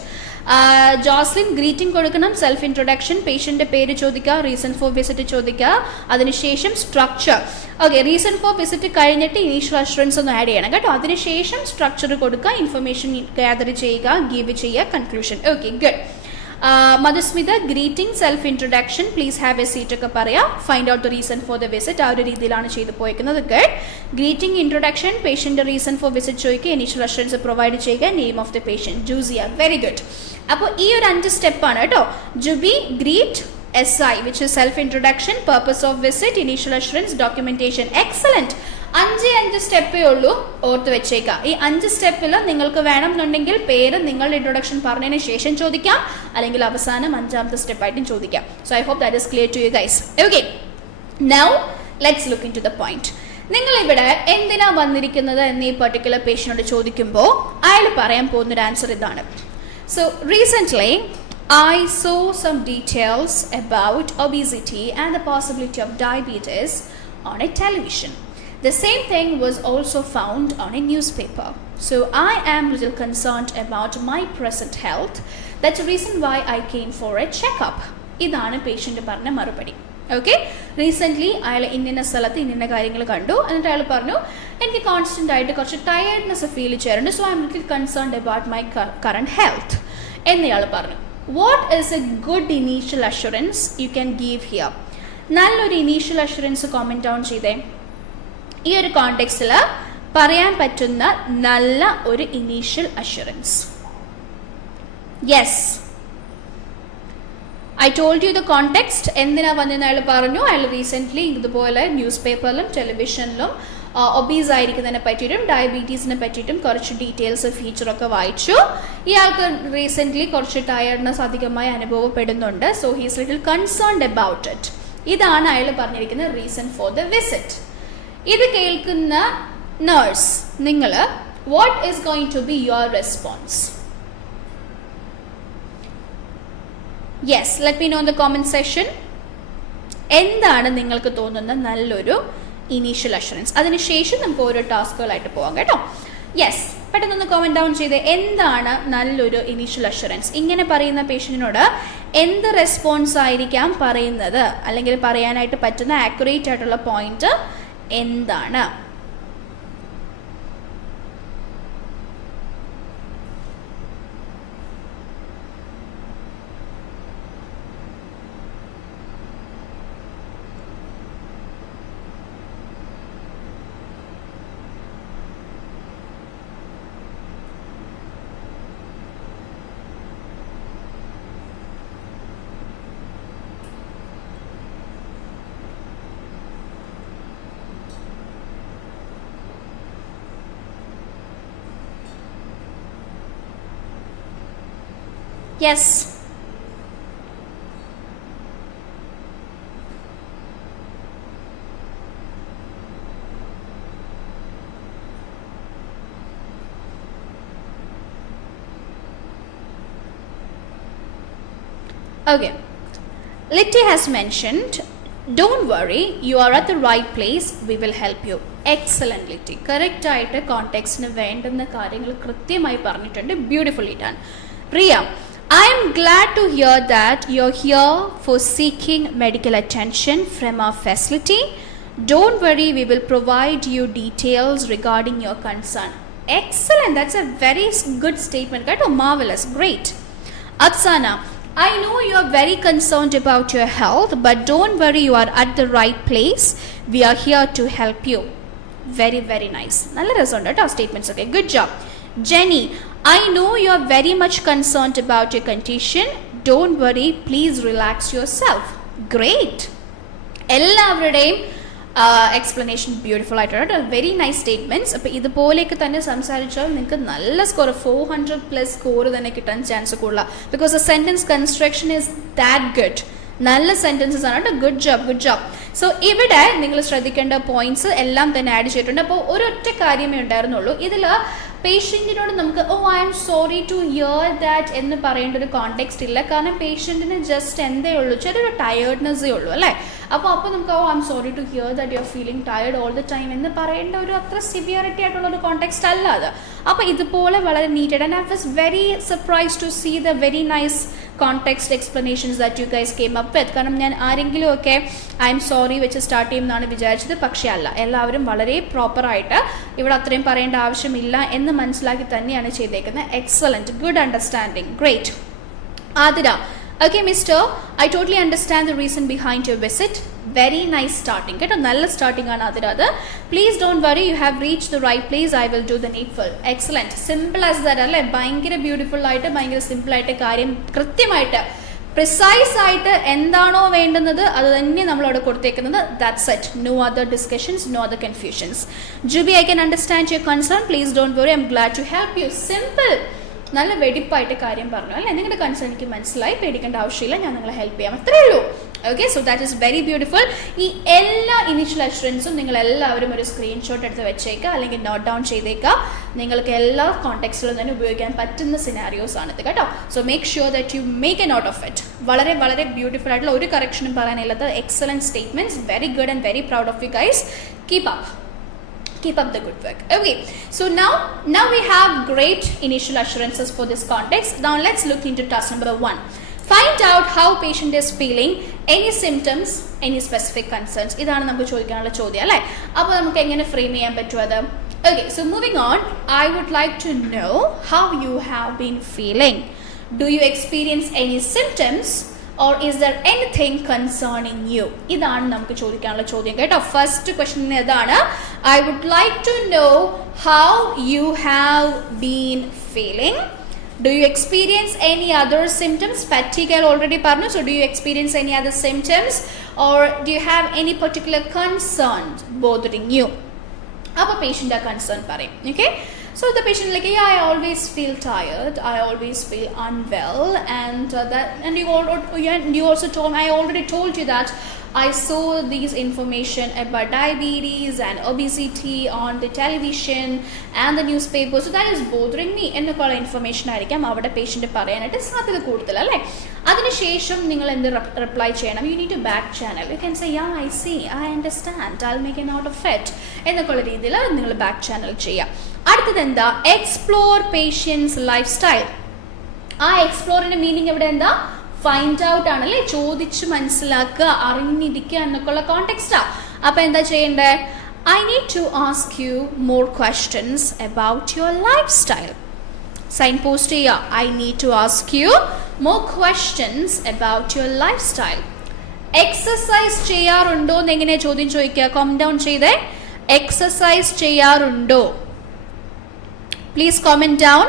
Joslin greeting കൊടുക്കണം, self introduction, പേഷ്യന്റെ പേര് ചോദിക്കുക, reason for visit ചോദിക്കുക, അതിനുശേഷം structure. Okay, reason for visit കഴിഞ്ഞിട്ട് initial assurance ഒന്ന് add ചെയ്യണം കേട്ടോ. അതിനുശേഷം സ്ട്രക്ചർ കൊടുക്കുക, ഇൻഫർമേഷൻ ഗ്യാദർ ചെയ്യുക, ഗീവ് ചെയ്യുക, conclusion. Okay, good. Madhusmita greeting, self introduction, please have a seat ഒക്കെ പറയാം, find out the reason for the visit. ആ ഒരു രീതിയിലാണ് ചെയ്തു പോയിരിക്കുന്നത്. Good. Greeting, introduction, patient reason for visit ചോദിക്കുക, ഇനീഷ്യൽ അഷുറൻസ് പ്രൊവൈഡ് ചെയ്യുക, name of the patient. Jusiya, very good. അപ്പോൾ ഈ ഒരു 5 സ്റ്റെപ്പാണ് കേട്ടോ. Jubi, greet, SI, which is self introduction, purpose of visit, initial assurance, documentation. Excellent. 5 സ്റ്റെപ്പേ ഉള്ളൂ, ഓർത്ത് വെച്ചേക്കാം. ഈ 5 സ്റ്റെപ്പിൽ നിങ്ങൾക്ക് വേണമെന്നുണ്ടെങ്കിൽ പേര് നിങ്ങളുടെ ഇൻട്രൊഡക്ഷൻ പറഞ്ഞതിന് ശേഷം ചോദിക്കാം, അല്ലെങ്കിൽ അവസാനം 5ാമത്തെ സ്റ്റെപ്പായിട്ടും ചോദിക്കാം. So I hope that is clear to you guys. Okay, now let's look into the point. നിങ്ങൾ ഇവിടെ എന്തിനാ വന്നിരിക്കുന്നത് എന്ന് ഈ പെർട്ടിക്കുലർ പേഷ്യനോട് ചോദിക്കുമ്പോൾ അയാൾ പറയാൻ പോകുന്നൊരു ആൻസർ ഇതാണ്. So recently I saw some details about obesity and the possibility of diabetes on a television. The same thing was also found on a newspaper. So I am a little concerned about my present health. That's the reason why I came for a checkup. ഇതാണ് patient പറഞ്ഞ മറുപടി. Okay, recently അയാൾ ഇന്ന സ്ഥലത്ത് ഇന്ന കാര്യങ്ങൾ കണ്ടു. എന്നിട്ട് അയാൾ പറഞ്ഞു എനിക്ക് കോൺസ്റ്റൻ്റ് ആയിട്ട് കുറച്ച് ടയേർഡ്നെസ് ഫീൽ ചെയ്യാറുണ്ട്. So I M little concerned about my current health. എന്നയാൾ പറഞ്ഞു. What is A good initial assurance you can give here? നല്ലൊരു ഇനീഷ്യൽ അഷുറൻസ് കോമെന്റ് ഡൗൺ ചെയ്തേ. ഈ ഒരു കോണ്ടെക്സ്റ്റിൽ പറയാൻ പറ്റുന്ന നല്ല ഒരു initial assurance. Yes, I told you the context. എന്തിനാ വന്നതെന്ന് അയാൾ പറഞ്ഞു. അയാൾ റീസെൻ്റ്ലി ഇതുപോലെ ന്യൂസ് പേപ്പറിലും ടെലിവിഷനിലും ഒബീസ് ആയിരിക്കുന്നതിനെ പറ്റിയിട്ടും ഡയബറ്റീസിനെ പറ്റിയിട്ടും കുറച്ച് ഡീറ്റെയിൽസ് ഫീച്ചറൊക്കെ വായിച്ചു. ഇയാൾക്ക് റീസെൻ്റ്ലി കുറച്ച് ടയർഡ്നെസ് അധികമായി അനുഭവപ്പെടുന്നുണ്ട്. So he's little concerned about it. ഇതാണ് അയാൾ പറഞ്ഞിരിക്കുന്ന റീസൺ ഫോർ ദ വിസിറ്റ്. ഇത് കേൾക്കുന്ന നേഴ്സ്, നിങ്ങൾ what is going to be your response? Yes, let me know in the comment section. എന്താണ് നിങ്ങൾക്ക് തോന്നുന്ന നല്ലൊരു ഇനീഷ്യൽ അഷുറൻസ്? അതിനുശേഷം നമുക്ക് ഓരോ ടാസ്കുകളായിട്ട് പോകാം കേട്ടോ. യെസ്, പെട്ടെന്നൊന്ന് കോമെന്റ് ഡൗൺ ചെയ്ത് എന്താണ് നല്ലൊരു ഇനീഷ്യൽ അഷുറൻസ്. ഇങ്ങനെ പറയുന്ന പേഷ്യൻറ്റിനോട് എന്ത് റെസ്പോൺസ് ആയിരിക്കാം പറയുന്നത്, അല്ലെങ്കിൽ പറയാനായിട്ട് പറ്റുന്ന ആക്യുറേറ്റ് ആയിട്ടുള്ള പോയിന്റ് എന്താണ്? Yes. Okay. Litty has mentioned, don't worry, you are at the right place, we will help you. Excellent, Litty. Correct ആയിട്ട് കോണ്ടെക്സ്റ്റിന് വേണ്ടുന്ന കാര്യങ്ങൾ കൃത്യമായി പറഞ്ഞിട്ടുണ്ട്. Beautifully done. Priya, I am glad to hear that you're here for seeking medical attention from our facility. Don't worry, we will provide you details regarding your concern. Excellent, that's a very good statement. Oh, marvelous, great. Atsana, I know you are very concerned about your health, but don't worry, you are at the right place. We are here to help you. Very, very nice. Nalla resonda ta statements. Okay, good job. Jenny, I know you are very much concerned about your condition. Don't worry, please relax yourself. Great. എല്ലാവരുടെയും explanation beautiful ആയിട്ടുണ്ട്. Very nice statements. അപ്പോൾ ഇതുപോലെയൊക്കെ തന്നെ സംസാരിച്ചാൽ നിങ്ങൾക്ക് നല്ല score 400+ score തന്നെ കിട്ടാൻ ചാൻസ് കൂടുതല. Because the sentence construction is that good. നല്ല സെൻറ്റൻസസ് ആണ് കേട്ടോ. Good job, good job. So ഇവിടെ നിങ്ങൾ ശ്രദ്ധിക്കേണ്ട പോയിന്റ്സ് എല്ലാം തന്നെ ആഡ് ചെയ്തിട്ടുണ്ട്. അപ്പോൾ ഒരൊറ്റ കാര്യമേ ഉണ്ടായിരുന്നുള്ളൂ. ഇതിൽ പേഷ്യൻറ്റിനോട് നമുക്ക് I M sorry to hear that എന്ന് പറയേണ്ട ഒരു കോണ്ടെക്സ്റ്റ് ഇല്ല. കാരണം പേഷ്യൻറ്റിന് ജസ്റ്റ് എന്തേ ഉള്ളൂ, ചെറിയൊരു ടയേർഡ്നെസ്സേ ഉള്ളൂ അല്ലേ. അപ്പോൾ നമുക്ക് I M sorry to hear that you are feeling tired all the time എന്ന് പറയേണ്ട ഒരു അത്ര സിവിയറിറ്റി ആയിട്ടുള്ള ഒരു കോണ്ടെക്സ്റ്റ് അല്ല അത്. അപ്പോൾ ഇതുപോലെ വളരെ neated. And I was very surprise to see the very nice context explanations that you guys came up with. കാരണം ഞാൻ ആരെങ്കിലും ഒക്കെ ഐ എം സോറി വെച്ച് സ്റ്റാർട്ട് ചെയ്യുമെന്നാണ് വിചാരിച്ചത്. പക്ഷേ അല്ല, എല്ലാവരും വളരെ പ്രോപ്പറായിട്ട് ഇവിടെ അത്രയും പറയേണ്ട ആവശ്യമില്ല എന്ന് മനസ്സിലാക്കി തന്നെയാണ് ചെയ്തേക്കുന്നത്. Excellent, good understanding, great. Athira, okay mister, I totally understand the reason behind your visit. Very nice starting. കേട്ടോ, നല്ല സ്റ്റാർട്ടിംഗ് ആണ് ആതിര അത്. Please don't worry, you have reach the right place, I will do the needful. Excellent, simple as that അല്ലേ. ഭയങ്കര beautiful ആയിട്ട് ഭയങ്കര സിമ്പിളായിട്ട് കാര്യം കൃത്യമായിട്ട് പ്രിസൈസ് ആയിട്ട് എന്താണോ വേണ്ടുന്നത് അത് തന്നെ നമ്മളവിടെ കൊടുത്തേക്കുന്നത്. That's it. No other discussions, no other confusions. Jubi, I can understand your concern. Please don't worry, I'm glad to help you. Simple. നല്ല വെടിപ്പായിട്ട് കാര്യം പറഞ്ഞു അല്ലേ. നിങ്ങളുടെ കൺസേൺ എനിക്ക് മനസ്സിലായി, പേടിക്കേണ്ട ആവശ്യമില്ല, ഞാൻ നിങ്ങളെ ഹെൽപ്പ് ചെയ്യാം, അത്രേ ഉള്ളൂ. Okay, so that is very beautiful. ഈ എല്ലാ ഇനീഷ്യൽ അഷുറൻസും നിങ്ങൾ എല്ലാവരും ഒരു സ്ക്രീൻഷോട്ട് എടുത്ത് വെച്ചേക്കുക, അല്ലെങ്കിൽ നോട്ട് ഡൗൺ ചെയ്തേക്കുക. നിങ്ങൾക്ക് എല്ലാ കോണ്ടെക്സ്റ്റിലും തന്നെ ഉപയോഗിക്കാൻ പറ്റുന്ന സിനാരിയോസ് ആണിത് കേട്ടോ. So make sure that you make a note of it. വളരെ വളരെ ബ്യൂട്ടിഫുൾ ആയിട്ടുള്ള ഒരു കറക്ഷനും പറയാനില്ലാത്ത excellent statements. Very good and very proud of you guys. Keep up. Keep up the good work. Okay, so now we have great initial assurances for this context. Now let's look into task number 1. Find out how patient is feeling, any symptoms, any specific concerns. ഇതാണ് നമുക്ക് ചോദിക്കാനുള്ള ചോദ്യം അല്ലേ. അപ്പോൾ നമുക്ക് എങ്ങനെ frame ചെയ്യാൻ പറ്റും അത്? Okay, so moving on, I would like to know how you have been feeling. Do you experience any symptoms? Or is there anything concerning you? ഇതാണ് നമുക്ക് ചോദിക്കാനുള്ള ചോദ്യം കേട്ടോ. ഫസ്റ്റ് ക്വസ്റ്റ്യൻ ഇതാണ്. I would like to know how you have been feeling. Do you experience any other symptoms? Fatigue I already പറഞ്ഞു. So do you experience any other symptoms? Or do you have any particular concerns bothering you? അപ്പോൾ patient ആ concern പറയും. Okay? So the patient like, yeah, I always feel tired, I always feel unwell, and you also told me, I already told you that I saw these information about diabetes and obesity on the television and the newspaper, so that is bothering me എന്നൊക്കെയുള്ള information ആയിരിക്കാം അവിടെ patient പറയാനായിട്ട് സാധ്യത കൂടുതൽ അല്ലേ. അതിനുശേഷം നിങ്ങൾ എന്ത് റിപ്ലൈ ചെയ്യണം? You need to back channel. You can say yeah I see, I understand, I will make a note of it എന്നൊക്കെയുള്ള രീതിയിൽ നിങ്ങൾ ബാക്ക് ചാനൽ ചെയ്യാം. അടുത്തത് എന്താ? Explore patient's life style. ആ എക്സ്പ്ലോറിന്റെ മീനിങ് ഇവിടെ എന്താ? ഫൈൻഡ് ഔട്ട് ആണല്ലേ, ചോദിച്ച് മനസ്സിലാക്കുക, അറിഞ്ഞിരിക്കുക എന്നൊക്കെയുള്ള കോണ്ടെക്സ്റ്റാ. അപ്പൊ എന്താ ചെയ്യണ്ടേ? I need to ask you more questions about your life style. Sign post ചെയ്യുക. I need to ask you more questions about your life style. Exercise ചെയ്യാറുണ്ടോ എന്ന് എങ്ങനെയാ ചോദ്യം ചോദിക്കുക? കോമന്റ് ഡൗൺ ചെയ്തേ. എക്സസൈസ് ചെയ്യാറുണ്ടോ? Please comment down.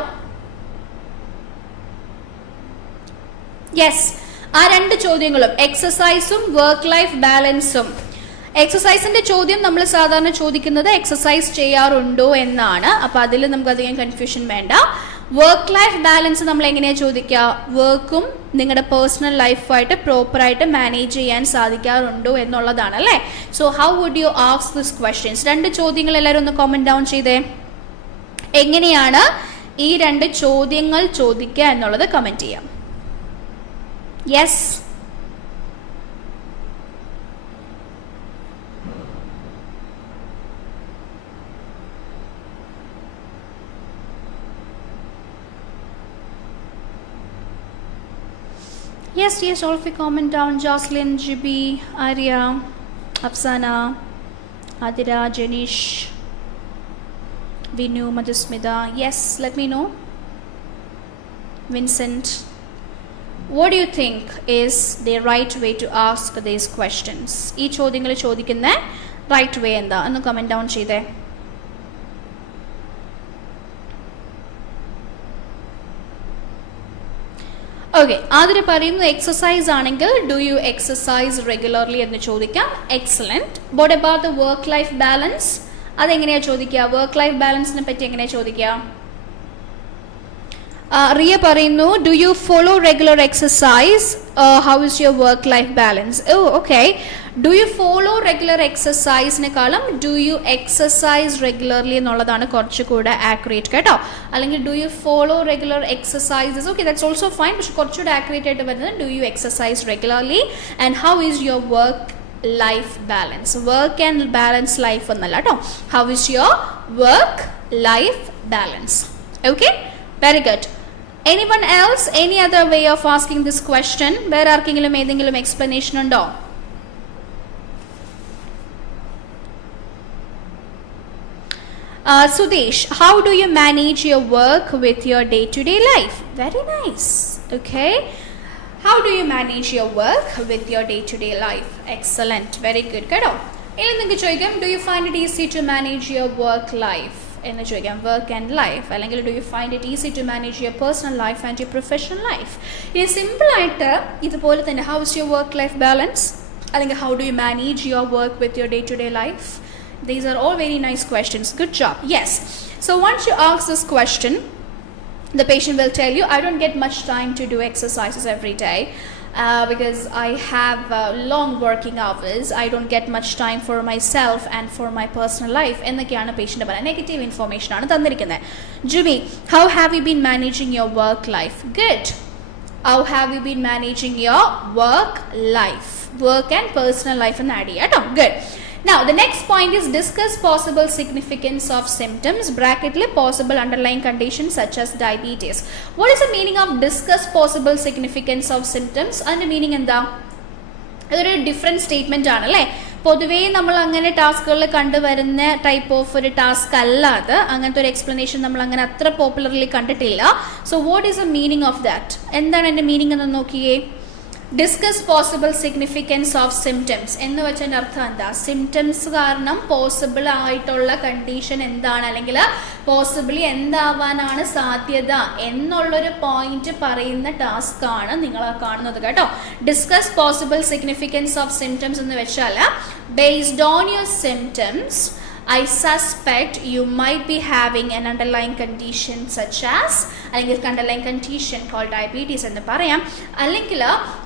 യെസ്, ആ രണ്ട് ചോദ്യങ്ങളും എക്സസൈസും വർക്ക് ലൈഫ് ബാലൻസും. എക്സസൈസിന്റെ ചോദ്യം നമ്മൾ സാധാരണ ചോദിക്കുന്നത് എക്സസൈസ് ചെയ്യാറുണ്ടോ എന്നാണ്. അപ്പൊ അതിൽ നമുക്ക് അധികം കൺഫ്യൂഷൻ വേണ്ട. വർക്ക് ലൈഫ് ബാലൻസ് നമ്മൾ എങ്ങനെയാ ചോദിക്കുക? വർക്കും നിങ്ങളുടെ പേഴ്സണൽ ലൈഫായിട്ട് പ്രോപ്പറായിട്ട് മാനേജ് ചെയ്യാൻ സാധിക്കാറുണ്ടോ എന്നുള്ളതാണ് അല്ലേ. So how would you ask this questions? രണ്ട് ചോദ്യങ്ങൾ എല്ലാവരും ഒന്ന് കോമന്റ് ഡൗൺ ചെയ്തേ. എങ്ങനെയാണ് ഈ രണ്ട് ചോദ്യങ്ങൾ ചോദിക്കുക എന്നുള്ളത് കമന്റ് ചെയ്യാം. Yes, yes, all of you comment down. Jocelyn, Jibi, Arya, Afsana, Adira, Jenish, Vinu, Madhusmita. Yes, let me know. Vincent, what do you think is the right way to ask these questions? ഈ ചോദ്യങ്ങൾ ചോദിക്കുന്ന right വേ എന്താ എന്ന് comment down ചെയ്തേ. Okay, അതിന് പറയുന്നു exercise ആണെങ്കിൽ do you exercise regularly എന്ന് ചോദിക്കാം. Excellent. What about the work life balance? അതെങ്ങനെയാ ചോദിക്കുക? വർക്ക് ലൈഫ് ബാലൻസിനെ പറ്റി എങ്ങനെയാ ചോദിക്കുക? റിയ പറയുന്നു do you follow regular exercise? How is your work life balance? Oh okay, do you follow regular എക്സസൈസിനെക്കാളും ഡു യു എക്സസൈസ് റെഗുലർലി എന്നുള്ളതാണ് കുറച്ചുകൂടെ ആക്യുറേറ്റ് കേട്ടോ. അല്ലെങ്കിൽ do you follow regular exercises, okay that's also fine. പക്ഷെ കുറച്ചുകൂടെ accurate ആയിട്ട് വരുന്നത് do you exercise regularly and how is your work life balance. Work and balance life എന്നല്ല കേട്ടോ. How is your work life balance? Okay, very good. Anyone else? Any other way of asking this question? വേറെ ആർക്കെങ്കിലും ഏതെങ്കിലും explanation ഉണ്ടോ? Sudesh, how do you manage your work with your day-to-day life? Very nice. Okay. How do you manage your work with your day-to-day life? Excellent. Very good. കേട്ടോ. ഇനി നിങ്ങൾക്ക് ചോദിക്കാം, do you find it easy to manage your work life? എന്ന് ചോദിക്കാം. Work and life അല്ലെങ്കിൽ do you find it easy to manage your personal life and your professional life? ഇനി സിമ്പിളായിട്ട് ഇതുപോലെ തന്നെ how is your work life balance അല്ലെങ്കിൽ how do you manage your work with your day to day life? These are all very nice questions. Good job. Yes. So once you ask this question, the patient will tell you, I don't get much time to do exercises every day. Because I have long working hours, I don't get much time for myself and for my personal life. എന്നൊക്കെയാണ് patient പറയുന്നത്. Negative information ആണ് തന്നിരിക്കുന്നത്. Jimmy, how have you been managing your work life? Good. How have you been managing your work life? Work and personal life എന്ന് add ചെയ്യാം കേട്ടോ. Good. Now the next point is discuss possible significance of symptoms. Bracketly possible underlying conditions such as diabetes. What is the meaning of discuss possible significance of symptoms? And the meaning എന്താ? ഇതൊരു different statement ആണല്ലേ. പൊതുവേ നമ്മൾ അങ്ങനെ ടാസ്കുകളിൽ കണ്ടുവരുന്ന type of ഒരു task അല്ല അത്. അങ്ങനത്തെ ഒരു എക്സ്പ്ലനേഷൻ നമ്മൾ അങ്ങനെ അത്ര പോപ്പുലർലി കണ്ടിട്ടില്ല. So what is the meaning of that? എന്താണ് എൻ്റെ മീനിങ് എന്ന് നോക്കിയേ. Discuss possible significance of symptoms എന്ന് വെച്ചതിൻ്റെ അർത്ഥം എന്താ? സിംറ്റംസ് കാരണം പോസിബിൾ ആയിട്ടുള്ള കണ്ടീഷൻ എന്താണ്, അല്ലെങ്കിൽ പോസിബിളി എന്താവാനാണ് സാധ്യത എന്നുള്ളൊരു പോയിന്റ് പറയുന്ന ടാസ്ക് ആണ് നിങ്ങൾ കാണുന്നത് കേട്ടോ. Discuss possible significance of symptoms എന്ന് വെച്ചാൽ based on your symptoms I suspect you might be having an underlying condition such as അല്ലെങ്കിൽ underlying condition called diabetes എന്ന് പറയാം. അല്ലെങ്കിൽ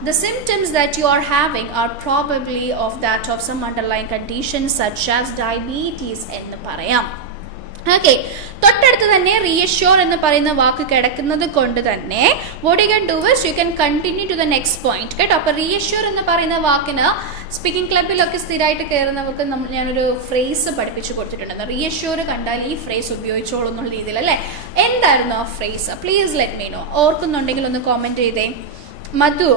the symptoms that you are having are probably of that of some underlying condition such as diabetes എന്ന് പറയാം. Okay, തൊട്ടടുത്ത് തന്നെ reassure എന്ന് പറയുന്ന വാക്ക് കിടക്കുന്നത് കൊണ്ട് തന്നെ what you can do is you can continue to the next point കേട്ടോ. അപ്പോൾ റീഅഷ്യൂർ എന്ന് പറയുന്ന വാക്കിന് സ്പീക്കിംഗ് ക്ലബിലൊക്കെ സ്ഥിരമായിട്ട് കയറുന്നവർക്ക് ഞാനൊരു ഫ്രേസ് പഠിപ്പിച്ചു കൊടുത്തിട്ടുണ്ട്. റീഅഷ്യൂർ കണ്ടാൽ ഈ ഫ്രേസ് ഉപയോഗിച്ചോളൂ എന്നുള്ള രീതിയിൽ അല്ലേ. എന്തായിരുന്നു ആ phrase? Please let me know. ഓർക്കുന്നുണ്ടെങ്കിൽ ഒന്ന് കോമെന്റ് ചെയ്തേ. Madhu,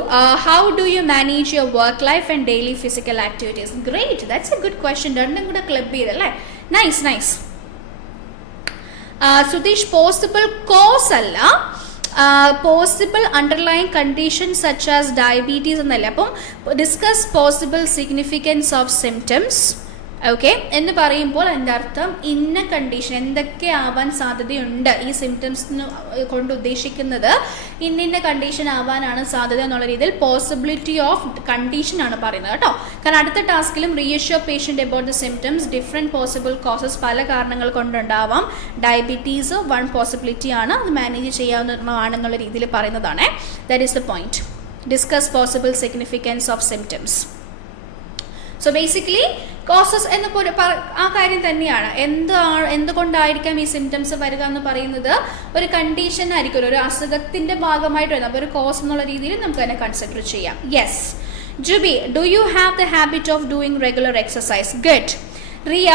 how do you manage your work life and daily physical activities? Great, that's a good question. രണ്ടും കൂടെ ക്ലബ് ചെയ്തല്ലേ. Nice nice. Sudheesh, possible cause അല്ല, possible underline condition such as diabetes എന്നല്ല. അപ്പം discuss possible significance of symptoms. Okay എന്ന് പറയുമ്പോൾ അതിൻ്റെ അർത്ഥം ഇന്ന കണ്ടീഷൻ എന്തൊക്കെ ആവാൻ സാധ്യതയുണ്ട്, ഈ സിംറ്റംസിന് കൊണ്ട് ഉദ്ദേശിക്കുന്നത് ഇന്ന കണ്ടീഷൻ ആവാനാണ് സാധ്യത എന്നുള്ള രീതിയിൽ പോസിബിലിറ്റി ഓഫ് കണ്ടീഷൻ ആണ് പറയുന്നത് കേട്ടോ. കാരണം അടുത്ത ടാസ്കിലും reassure patient about the symptoms, different possible causes പല കാരണങ്ങൾ കൊണ്ടുണ്ടാവാം. ഡയബറ്റീസ് വൺ പോസിബിലിറ്റി ആണ്, അത് മാനേജ് ചെയ്യാവുന്നതാണെന്നുള്ള രീതിയിൽ പറയുന്നതാണ്. That is the point. Discuss possible significance of symptoms. So basically causes എന്ന് ആ കാര്യം തന്നെയാണ്. എന്തുകൊണ്ടായിരിക്കാം ഈ സിംറ്റംസ് വരിക എന്ന് പറയുന്നത് ഒരു കണ്ടീഷൻ ആയിരിക്കുമല്ലോ, ഒരു അസുഖത്തിന്റെ ഭാഗമായിട്ട് വരുന്നത്. അപ്പോൾ ഒരു കോസ് എന്നുള്ള രീതിയിൽ നമുക്ക് തന്നെ കൺസിഡർ ചെയ്യാം. Yes. Jubi, do you have the habit of doing regular exercise? Good. Riya,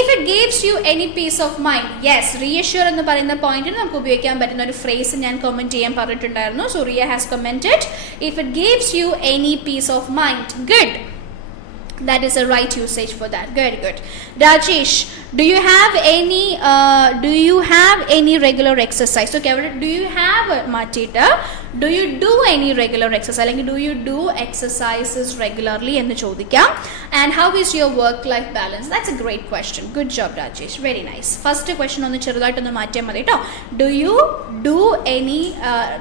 if it gives you any peace of mind, yes, reassure എന്ന് പറയുന്ന പോയിന്റിന് നമുക്ക് ഉപയോഗിക്കാൻ പറ്റുന്ന ഒരു ഫ്രേസ് ഞാൻ കമന്റ് ചെയ്യാൻ പറഞ്ഞിട്ടുണ്ടായിരുന്നു. So Riya has commented if it gives you any peace of mind. Good. That is a right usage for that. Good, good. Rajesh, do you have any regular exercise? Okay, do you have Matita? Do you do any regular exercise? Like, do you do exercises regularly എന്ന് ചോദിക്കാം. And how is your work-life balance? That's a great question. Good job, Rajesh. Very nice. First question ഒന്ന് ചെറുതായിട്ടൊന്ന് മാറ്റിയാൽ മതി കേട്ടോ. Do you do any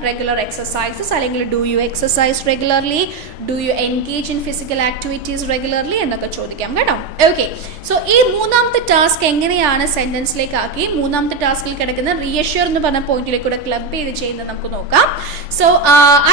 regular exercises? അല്ലെങ്കിൽ do you exercise regularly? Do you engage in physical activities regularly? എന്നൊക്കെ ചോദിക്കാം കേട്ടോ. Okay, so ഈ മൂന്നാമത്തെ ടാസ്ക് എങ്ങനെയാണ് സെന്റൻസിലേക്ക് ആക്കി മൂന്നാമത്തെ ടാസ്കിൽ കിടക്കുന്ന റീഅഷ്യൂർ എന്ന് പറഞ്ഞ പോയിന്റിലേക്ക് കൂടെ ക്ലബ് ചെയ്ത് ചെയ്യുന്നത് നമുക്ക് നോക്കാം. So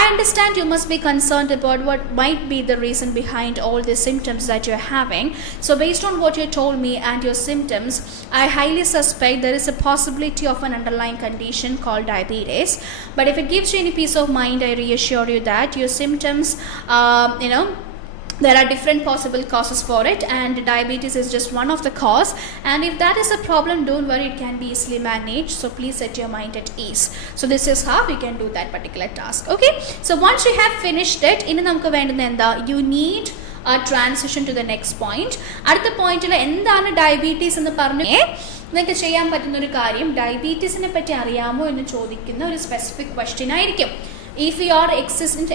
I understand you must be concerned about what might be the reason behind all the symptoms that you're having. So based on what you told me and your symptoms, I highly suspect there is a possibility of an underlying condition called diabetes. But if it gives you any peace of mind, I reassure you that your symptoms, there are different possible causes for it, and diabetes is just one of the cause. And if that is a problem, don't worry, it can be easily managed. So please set your mind at ease. So this is how we can do that particular task. Okay, so once you have finished it, ഇനി നമുക്ക് വേണ്ടുന്ന എന്താ? You need a transition to the next point. അടുത്ത പോയിന്റിൽ എന്താണ് diabetes എന്ന് പറഞ്ഞു നിങ്ങൾക്ക് ചെയ്യാൻ പറ്റുന്ന ഒരു കാര്യം, ഡയബറ്റീസിനെ പറ്റി അറിയാമോ എന്ന് ചോദിക്കുന്ന ഒരു സ്പെസിഫിക് ക്വസ്റ്റ്യൻ ആയിരിക്കും. If you are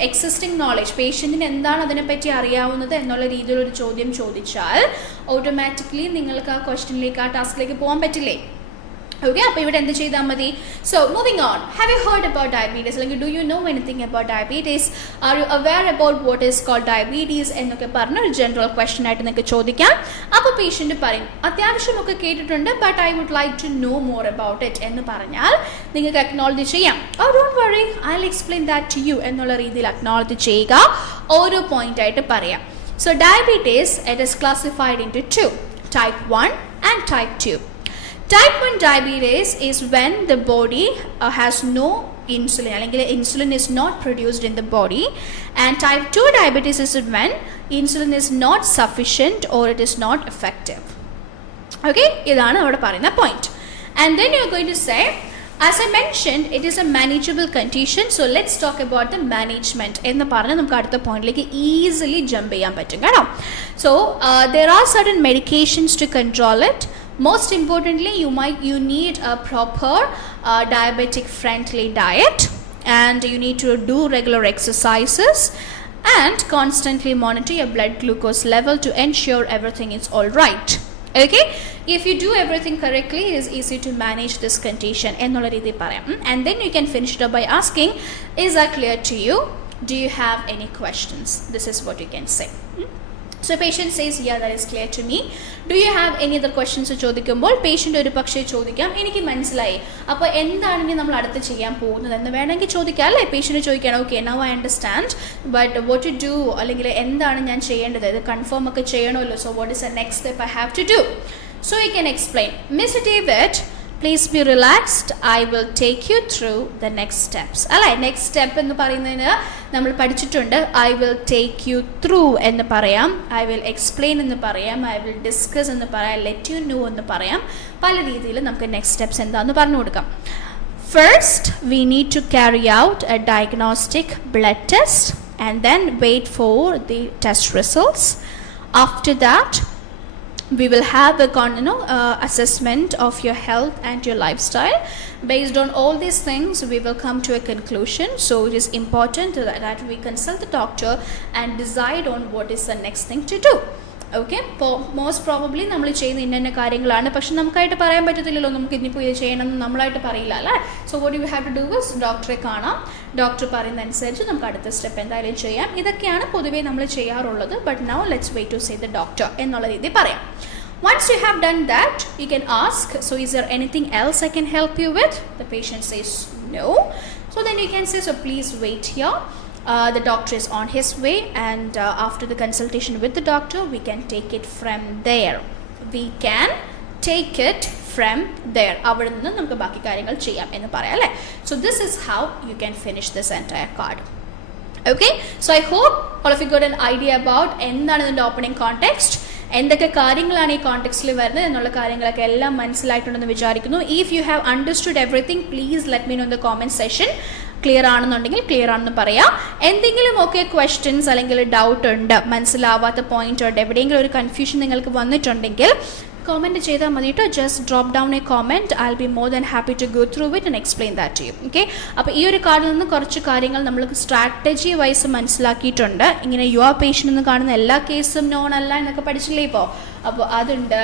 existing knowledge, പേഷ്യൻറ്റിന് എന്താണ് അതിനെപ്പറ്റി അറിയാവുന്നത് എന്നുള്ള രീതിയിൽ ഒരു ചോദ്യം ചോദിച്ചാൽ ഓട്ടോമാറ്റിക്കലി നിങ്ങൾക്ക് ആ ക്വസ്റ്റ്യനിലേക്ക്, ആ ടാസ്കിലേക്ക് പോകാൻ പറ്റില്ലേ? ഓക്കെ, അപ്പോൾ ഇവിടെ എന്ത് ചെയ്താൽ മതി? So moving on. Have you heard about diabetes? അല്ലെങ്കിൽ do you know anything about diabetes? Are you aware about what is called diabetes എന്നൊക്കെ പറഞ്ഞ ഒരു ജനറൽ ക്വസ്റ്റ്യൻ ആയിട്ട് നിങ്ങൾക്ക് ചോദിക്കാം. അപ്പോൾ പേഷ്യൻറ്റ് പറയും അത്യാവശ്യമൊക്കെ കേട്ടിട്ടുണ്ട്, but I would like to know more about it എന്ന് പറഞ്ഞാൽ നിങ്ങൾക്ക് അക്നോളജ് ചെയ്യാം. Oh don't worry, I will explain that to you എന്നുള്ള രീതിയിൽ അക്നോളജ് ചെയ്യുക. ഓരോ പോയിന്റ് ആയിട്ട് പറയാം. So diabetes it is classified into 2, type 1 and type 2. Type 1 diabetes is when the body has no insulin, അല്ലെങ്കിൽ insulin is not produced in the body, and type 2 diabetes is when insulin is not sufficient or it is not effective. Okay, ഇതാണ് അവിടെ പറയുന്ന point. And then you are going to say As I mentioned, it is a manageable condition. So let's talk about the management. എന്ന് പറഞ്ഞാൽ നമുക്ക് അടുത്ത പോയിന്റിലേക്ക് easily jump ചെയ്യാൻ പറ്റും കേട്ടോ. So there are certain medications to control it. Most importantly, you need a proper diabetic friendly diet, and you need to do regular exercises and constantly monitor your blood glucose level to ensure everything is all right. Okay, if you do everything correctly, it is easy to manage this condition ennolla reethi parayam. And then you can finish it up by asking, is that clear to you? Do you have any questions? This is what you can say. So patient says, yeah, that is clear to me. Do you have any other questions ചോദിക്കുമ്പോൾ patient ഒരു പക്ഷേ ചോദിക്കാം, എനിക്ക് മനസ്സിലായി, അപ്പോൾ എന്താണെങ്കിൽ നമ്മൾ അടുത്ത് ചെയ്യാൻ പോകുന്നത് എന്ന് വേണമെങ്കിൽ ചോദിക്കാം അല്ലേ. പേഷ്യൻ്റ് ചോദിക്കണം, okay now I understand, but what to do, അല്ലെങ്കിൽ എന്താണ് ഞാൻ ചെയ്യേണ്ടത്, ഇത് കൺഫേം ഒക്കെ ചെയ്യണമല്ലോ. So what is the next step I have to do? So you can explain, mister David please be relaxed, I will take you through the next steps. അല്ലേ, next step എന്ന് പറയുന്നതിന് നമ്മൾ പഠിച്ചിട്ടുണ്ട്, I will take you through എന്ന് പറയാം, I will explain എന്ന് പറയാം, I will discuss എന്ന് പറയാം, let you know എന്ന് പറയാം. പല രീതിയിൽ നമുക്ക് നെക്സ്റ്റ് സ്റ്റെപ്സ് എന്താണെന്ന് പറഞ്ഞു കൊടുക്കാം. First, we need to carry out a diagnostic blood test and then wait for the test results. After that, we will have a assessment of your health and your lifestyle. Based on all these things, we will come to a conclusion. So it is important that we consult the doctor and decide on what is the next thing to do. Okay, most probably നമ്മൾ ചെയ്യുന്ന ഇന്ന കാര്യങ്ങളാണ്, പക്ഷെ നമുക്കായിട്ട് പറയാൻ പറ്റത്തില്ലല്ലോ, നമുക്ക് ഇനിയിപ്പോൾ ഇത് ചെയ്യണമെന്ന് നമ്മളായിട്ട് പറയില്ല അല്ലേ. So what you have to do is ഡോക്ടറെ കാണാം, ഡോക്ടർ പറയുന്നതനുസരിച്ച് നമുക്ക് അടുത്ത സ്റ്റെപ്പ് എന്തായാലും ചെയ്യാം. ഇതൊക്കെയാണ് പൊതുവേ നമ്മൾ ചെയ്യാറുള്ളത്. But now let's wait to see the doctor എന്നുള്ള രീതി പറയാം. Once you have done that, you can ask, so is there anything else I can help you with? The patient says no. So then you can say, so please wait here. The doctor is on his way, and after the consultation with the doctor, we can take it from there. We can take it from there. അവിടെ നിന്ന് നമുക്ക് ബാക്കി കാര്യങ്ങൾ ചെയ്യാം എന്ന് പറയാം അല്ലേ. So this is how you can finish this entire card. Okay, so I hope all of you got an idea about എന്താണ് ഇതിൻ്റെ ഓപ്പണിംഗ് കോണ്ടെക്സ്റ്റ്, എന്തൊക്കെ കാര്യങ്ങളാണ് ഈ കോണ്ടെക്സ്റ്റിൽ വരുന്നത് എന്നുള്ള കാര്യങ്ങളൊക്കെ എല്ലാം മനസ്സിലായിട്ടുണ്ടെന്ന് വിചാരിക്കുന്നു. If you have understood everything, please let me know in the comment session. Clear ആണെന്നുണ്ടെങ്കിൽ ക്ലിയർ ആണെന്ന് പറയാം. എന്തെങ്കിലും ഒക്കെ ക്വസ്റ്റ്യൻസ് അല്ലെങ്കിൽ ഡൗട്ട് ഉണ്ട്, മനസ്സിലാവാത്ത പോയിന്റ് ഉണ്ട്, എവിടെയെങ്കിലും ഒരു കൺഫ്യൂഷൻ നിങ്ങൾക്ക് വന്നിട്ടുണ്ടെങ്കിൽ comment ചെയ്താൽ മതി കേട്ടോ. Just drop down a comment, I will be more than happy to go through it and explain that to you. Okay, അപ്പോൾ ഈ ഒരു കാർഡിൽ നിന്ന് കുറച്ച് കാര്യങ്ങൾ നമ്മൾ സ്ട്രാറ്റജി വൈസ് മനസ്സിലാക്കിയിട്ടുണ്ട്. ഇങ്ങനെ യുവർ പേഷ്യൻ്റ് എന്ന് കാണുന്ന എല്ലാ കേസും നോൺ അല്ല എന്നൊക്കെ പഠിച്ചില്ലേ ഇപ്പോൾ. അപ്പോൾ അതുണ്ട്,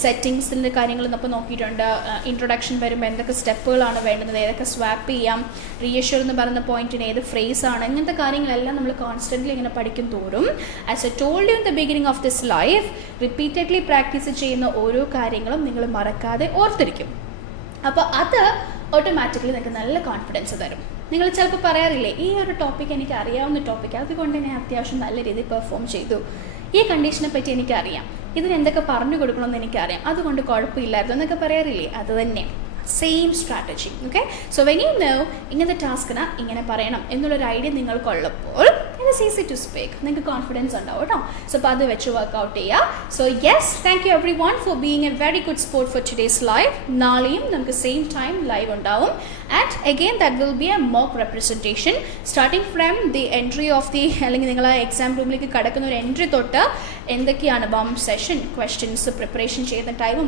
സെറ്റിങ്സിൻ്റെ കാര്യങ്ങൾ നമ്മൾ നോക്കിയിട്ടുണ്ട്, ഇൻട്രൊഡക്ഷൻ വരുമ്പോൾ എന്തൊക്കെ സ്റ്റെപ്പുകളാണ് വേണ്ടുന്നത്, ഏതൊക്കെ സ്വാപ്പ് ചെയ്യാം, റീഅഷ്യൂർ എന്ന് പറയുന്ന പോയിന്റിന് ഏത് ഫ്രേസ് ആണ്, ഇങ്ങനത്തെ കാര്യങ്ങളെല്ലാം നമ്മൾ കോൺസ്റ്റൻ്റ്ലി ഇങ്ങനെ പഠിക്കും തോറും, as A told you in the beginning of this life, repeatedly practice ചെയ്യുന്ന ഓരോ കാര്യങ്ങളും നിങ്ങൾ മറക്കാതെ ഓർത്തിരിക്കും. അപ്പോൾ അത് ഓട്ടോമാറ്റിക്കലി നിങ്ങൾക്ക് നല്ല കോൺഫിഡൻസ് തരും. നിങ്ങൾ ചിലപ്പോൾ പറയാറില്ലേ, ഈ ഒരു ടോപ്പിക് എനിക്ക് അറിയാവുന്ന ടോപ്പിക്, അതുകൊണ്ട് ഞാൻ അത്യാവശ്യം നല്ല രീതിയിൽ പെർഫോം ചെയ്തു, ഈ കണ്ടീഷനെ പറ്റി എനിക്കറിയാം, ഇതിന് എന്തൊക്കെ പറഞ്ഞു കൊടുക്കണമെന്ന് എനിക്കറിയാം, അതുകൊണ്ട് കുഴപ്പമില്ലായിരുന്നു എന്നൊക്കെ പറയാറില്ലേ. അത് തന്നെ same strategy. Okay, so when you know ഇങ്ങനത്തെ ടാസ്കിന് ഇങ്ങനെ പറയണം എന്നുള്ളൊരു ഐഡിയ നിങ്ങൾക്കുള്ളപ്പോൾ it is easy to speak, നിങ്ങൾക്ക് കോൺഫിഡൻസ് ഉണ്ടാവും കേട്ടോ. സോ അപ്പോൾ അത് വെച്ച് വർക്കൗട്ട് ചെയ്യുക. So yes, thank you everyone for being a very good sport for today's live. നാളെയും നമുക്ക് സെയിം ടൈം ലൈവ് ഉണ്ടാവും. And again that will be a mock representation starting from the entry of the, അല്ലെങ്കിൽ നിങ്ങൾ ആ exam റൂമിലേക്ക് കടക്കുന്ന ഒരു entry തൊട്ട് എന്തൊക്കെയാണ് ബംപ് സെഷൻ, ക്വസ്റ്റ്യൻസ് പ്രിപ്പറേഷൻ ചെയ്യുന്ന ടൈമും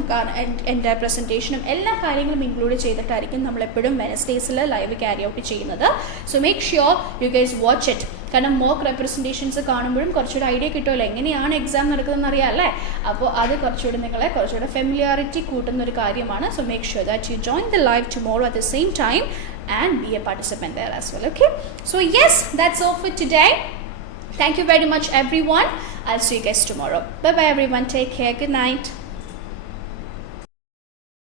എൻ്റെ പ്രസൻറ്റേഷനും എല്ലാ കാര്യങ്ങളും ഇൻക്ലൂഡ് ചെയ്തിട്ടായിരിക്കും നമ്മളെപ്പോഴും വെനസ്ഡേയ്സിൽ ലൈവ് ക്യാരി ഔട്ട് ചെയ്യുന്നത്. So make sure you guys watch it. കാരണം മോക്ക് റെപ്രസെൻറ്റേഷൻസ് കാണുമ്പോഴും കുറച്ചുകൂടെ ഐഡിയ കിട്ടുമല്ലോ എങ്ങനെയാണ് എക്സാം നടക്കുന്നതെന്ന് അറിയാം അല്ലേ. അപ്പോൾ അത് കുറച്ചുകൂടെ നിങ്ങളെ കുറച്ചുകൂടെ ഫെമിലിയാരിറ്റി കൂട്ടുന്ന ഒരു കാര്യമാണ്. So make sure that you join the live tomorrow at the same time and be a participant there as well. Okay, so yes, that's all for today. Thank you very much everyone. I'll see you guys tomorrow. Bye bye everyone, take care, good night.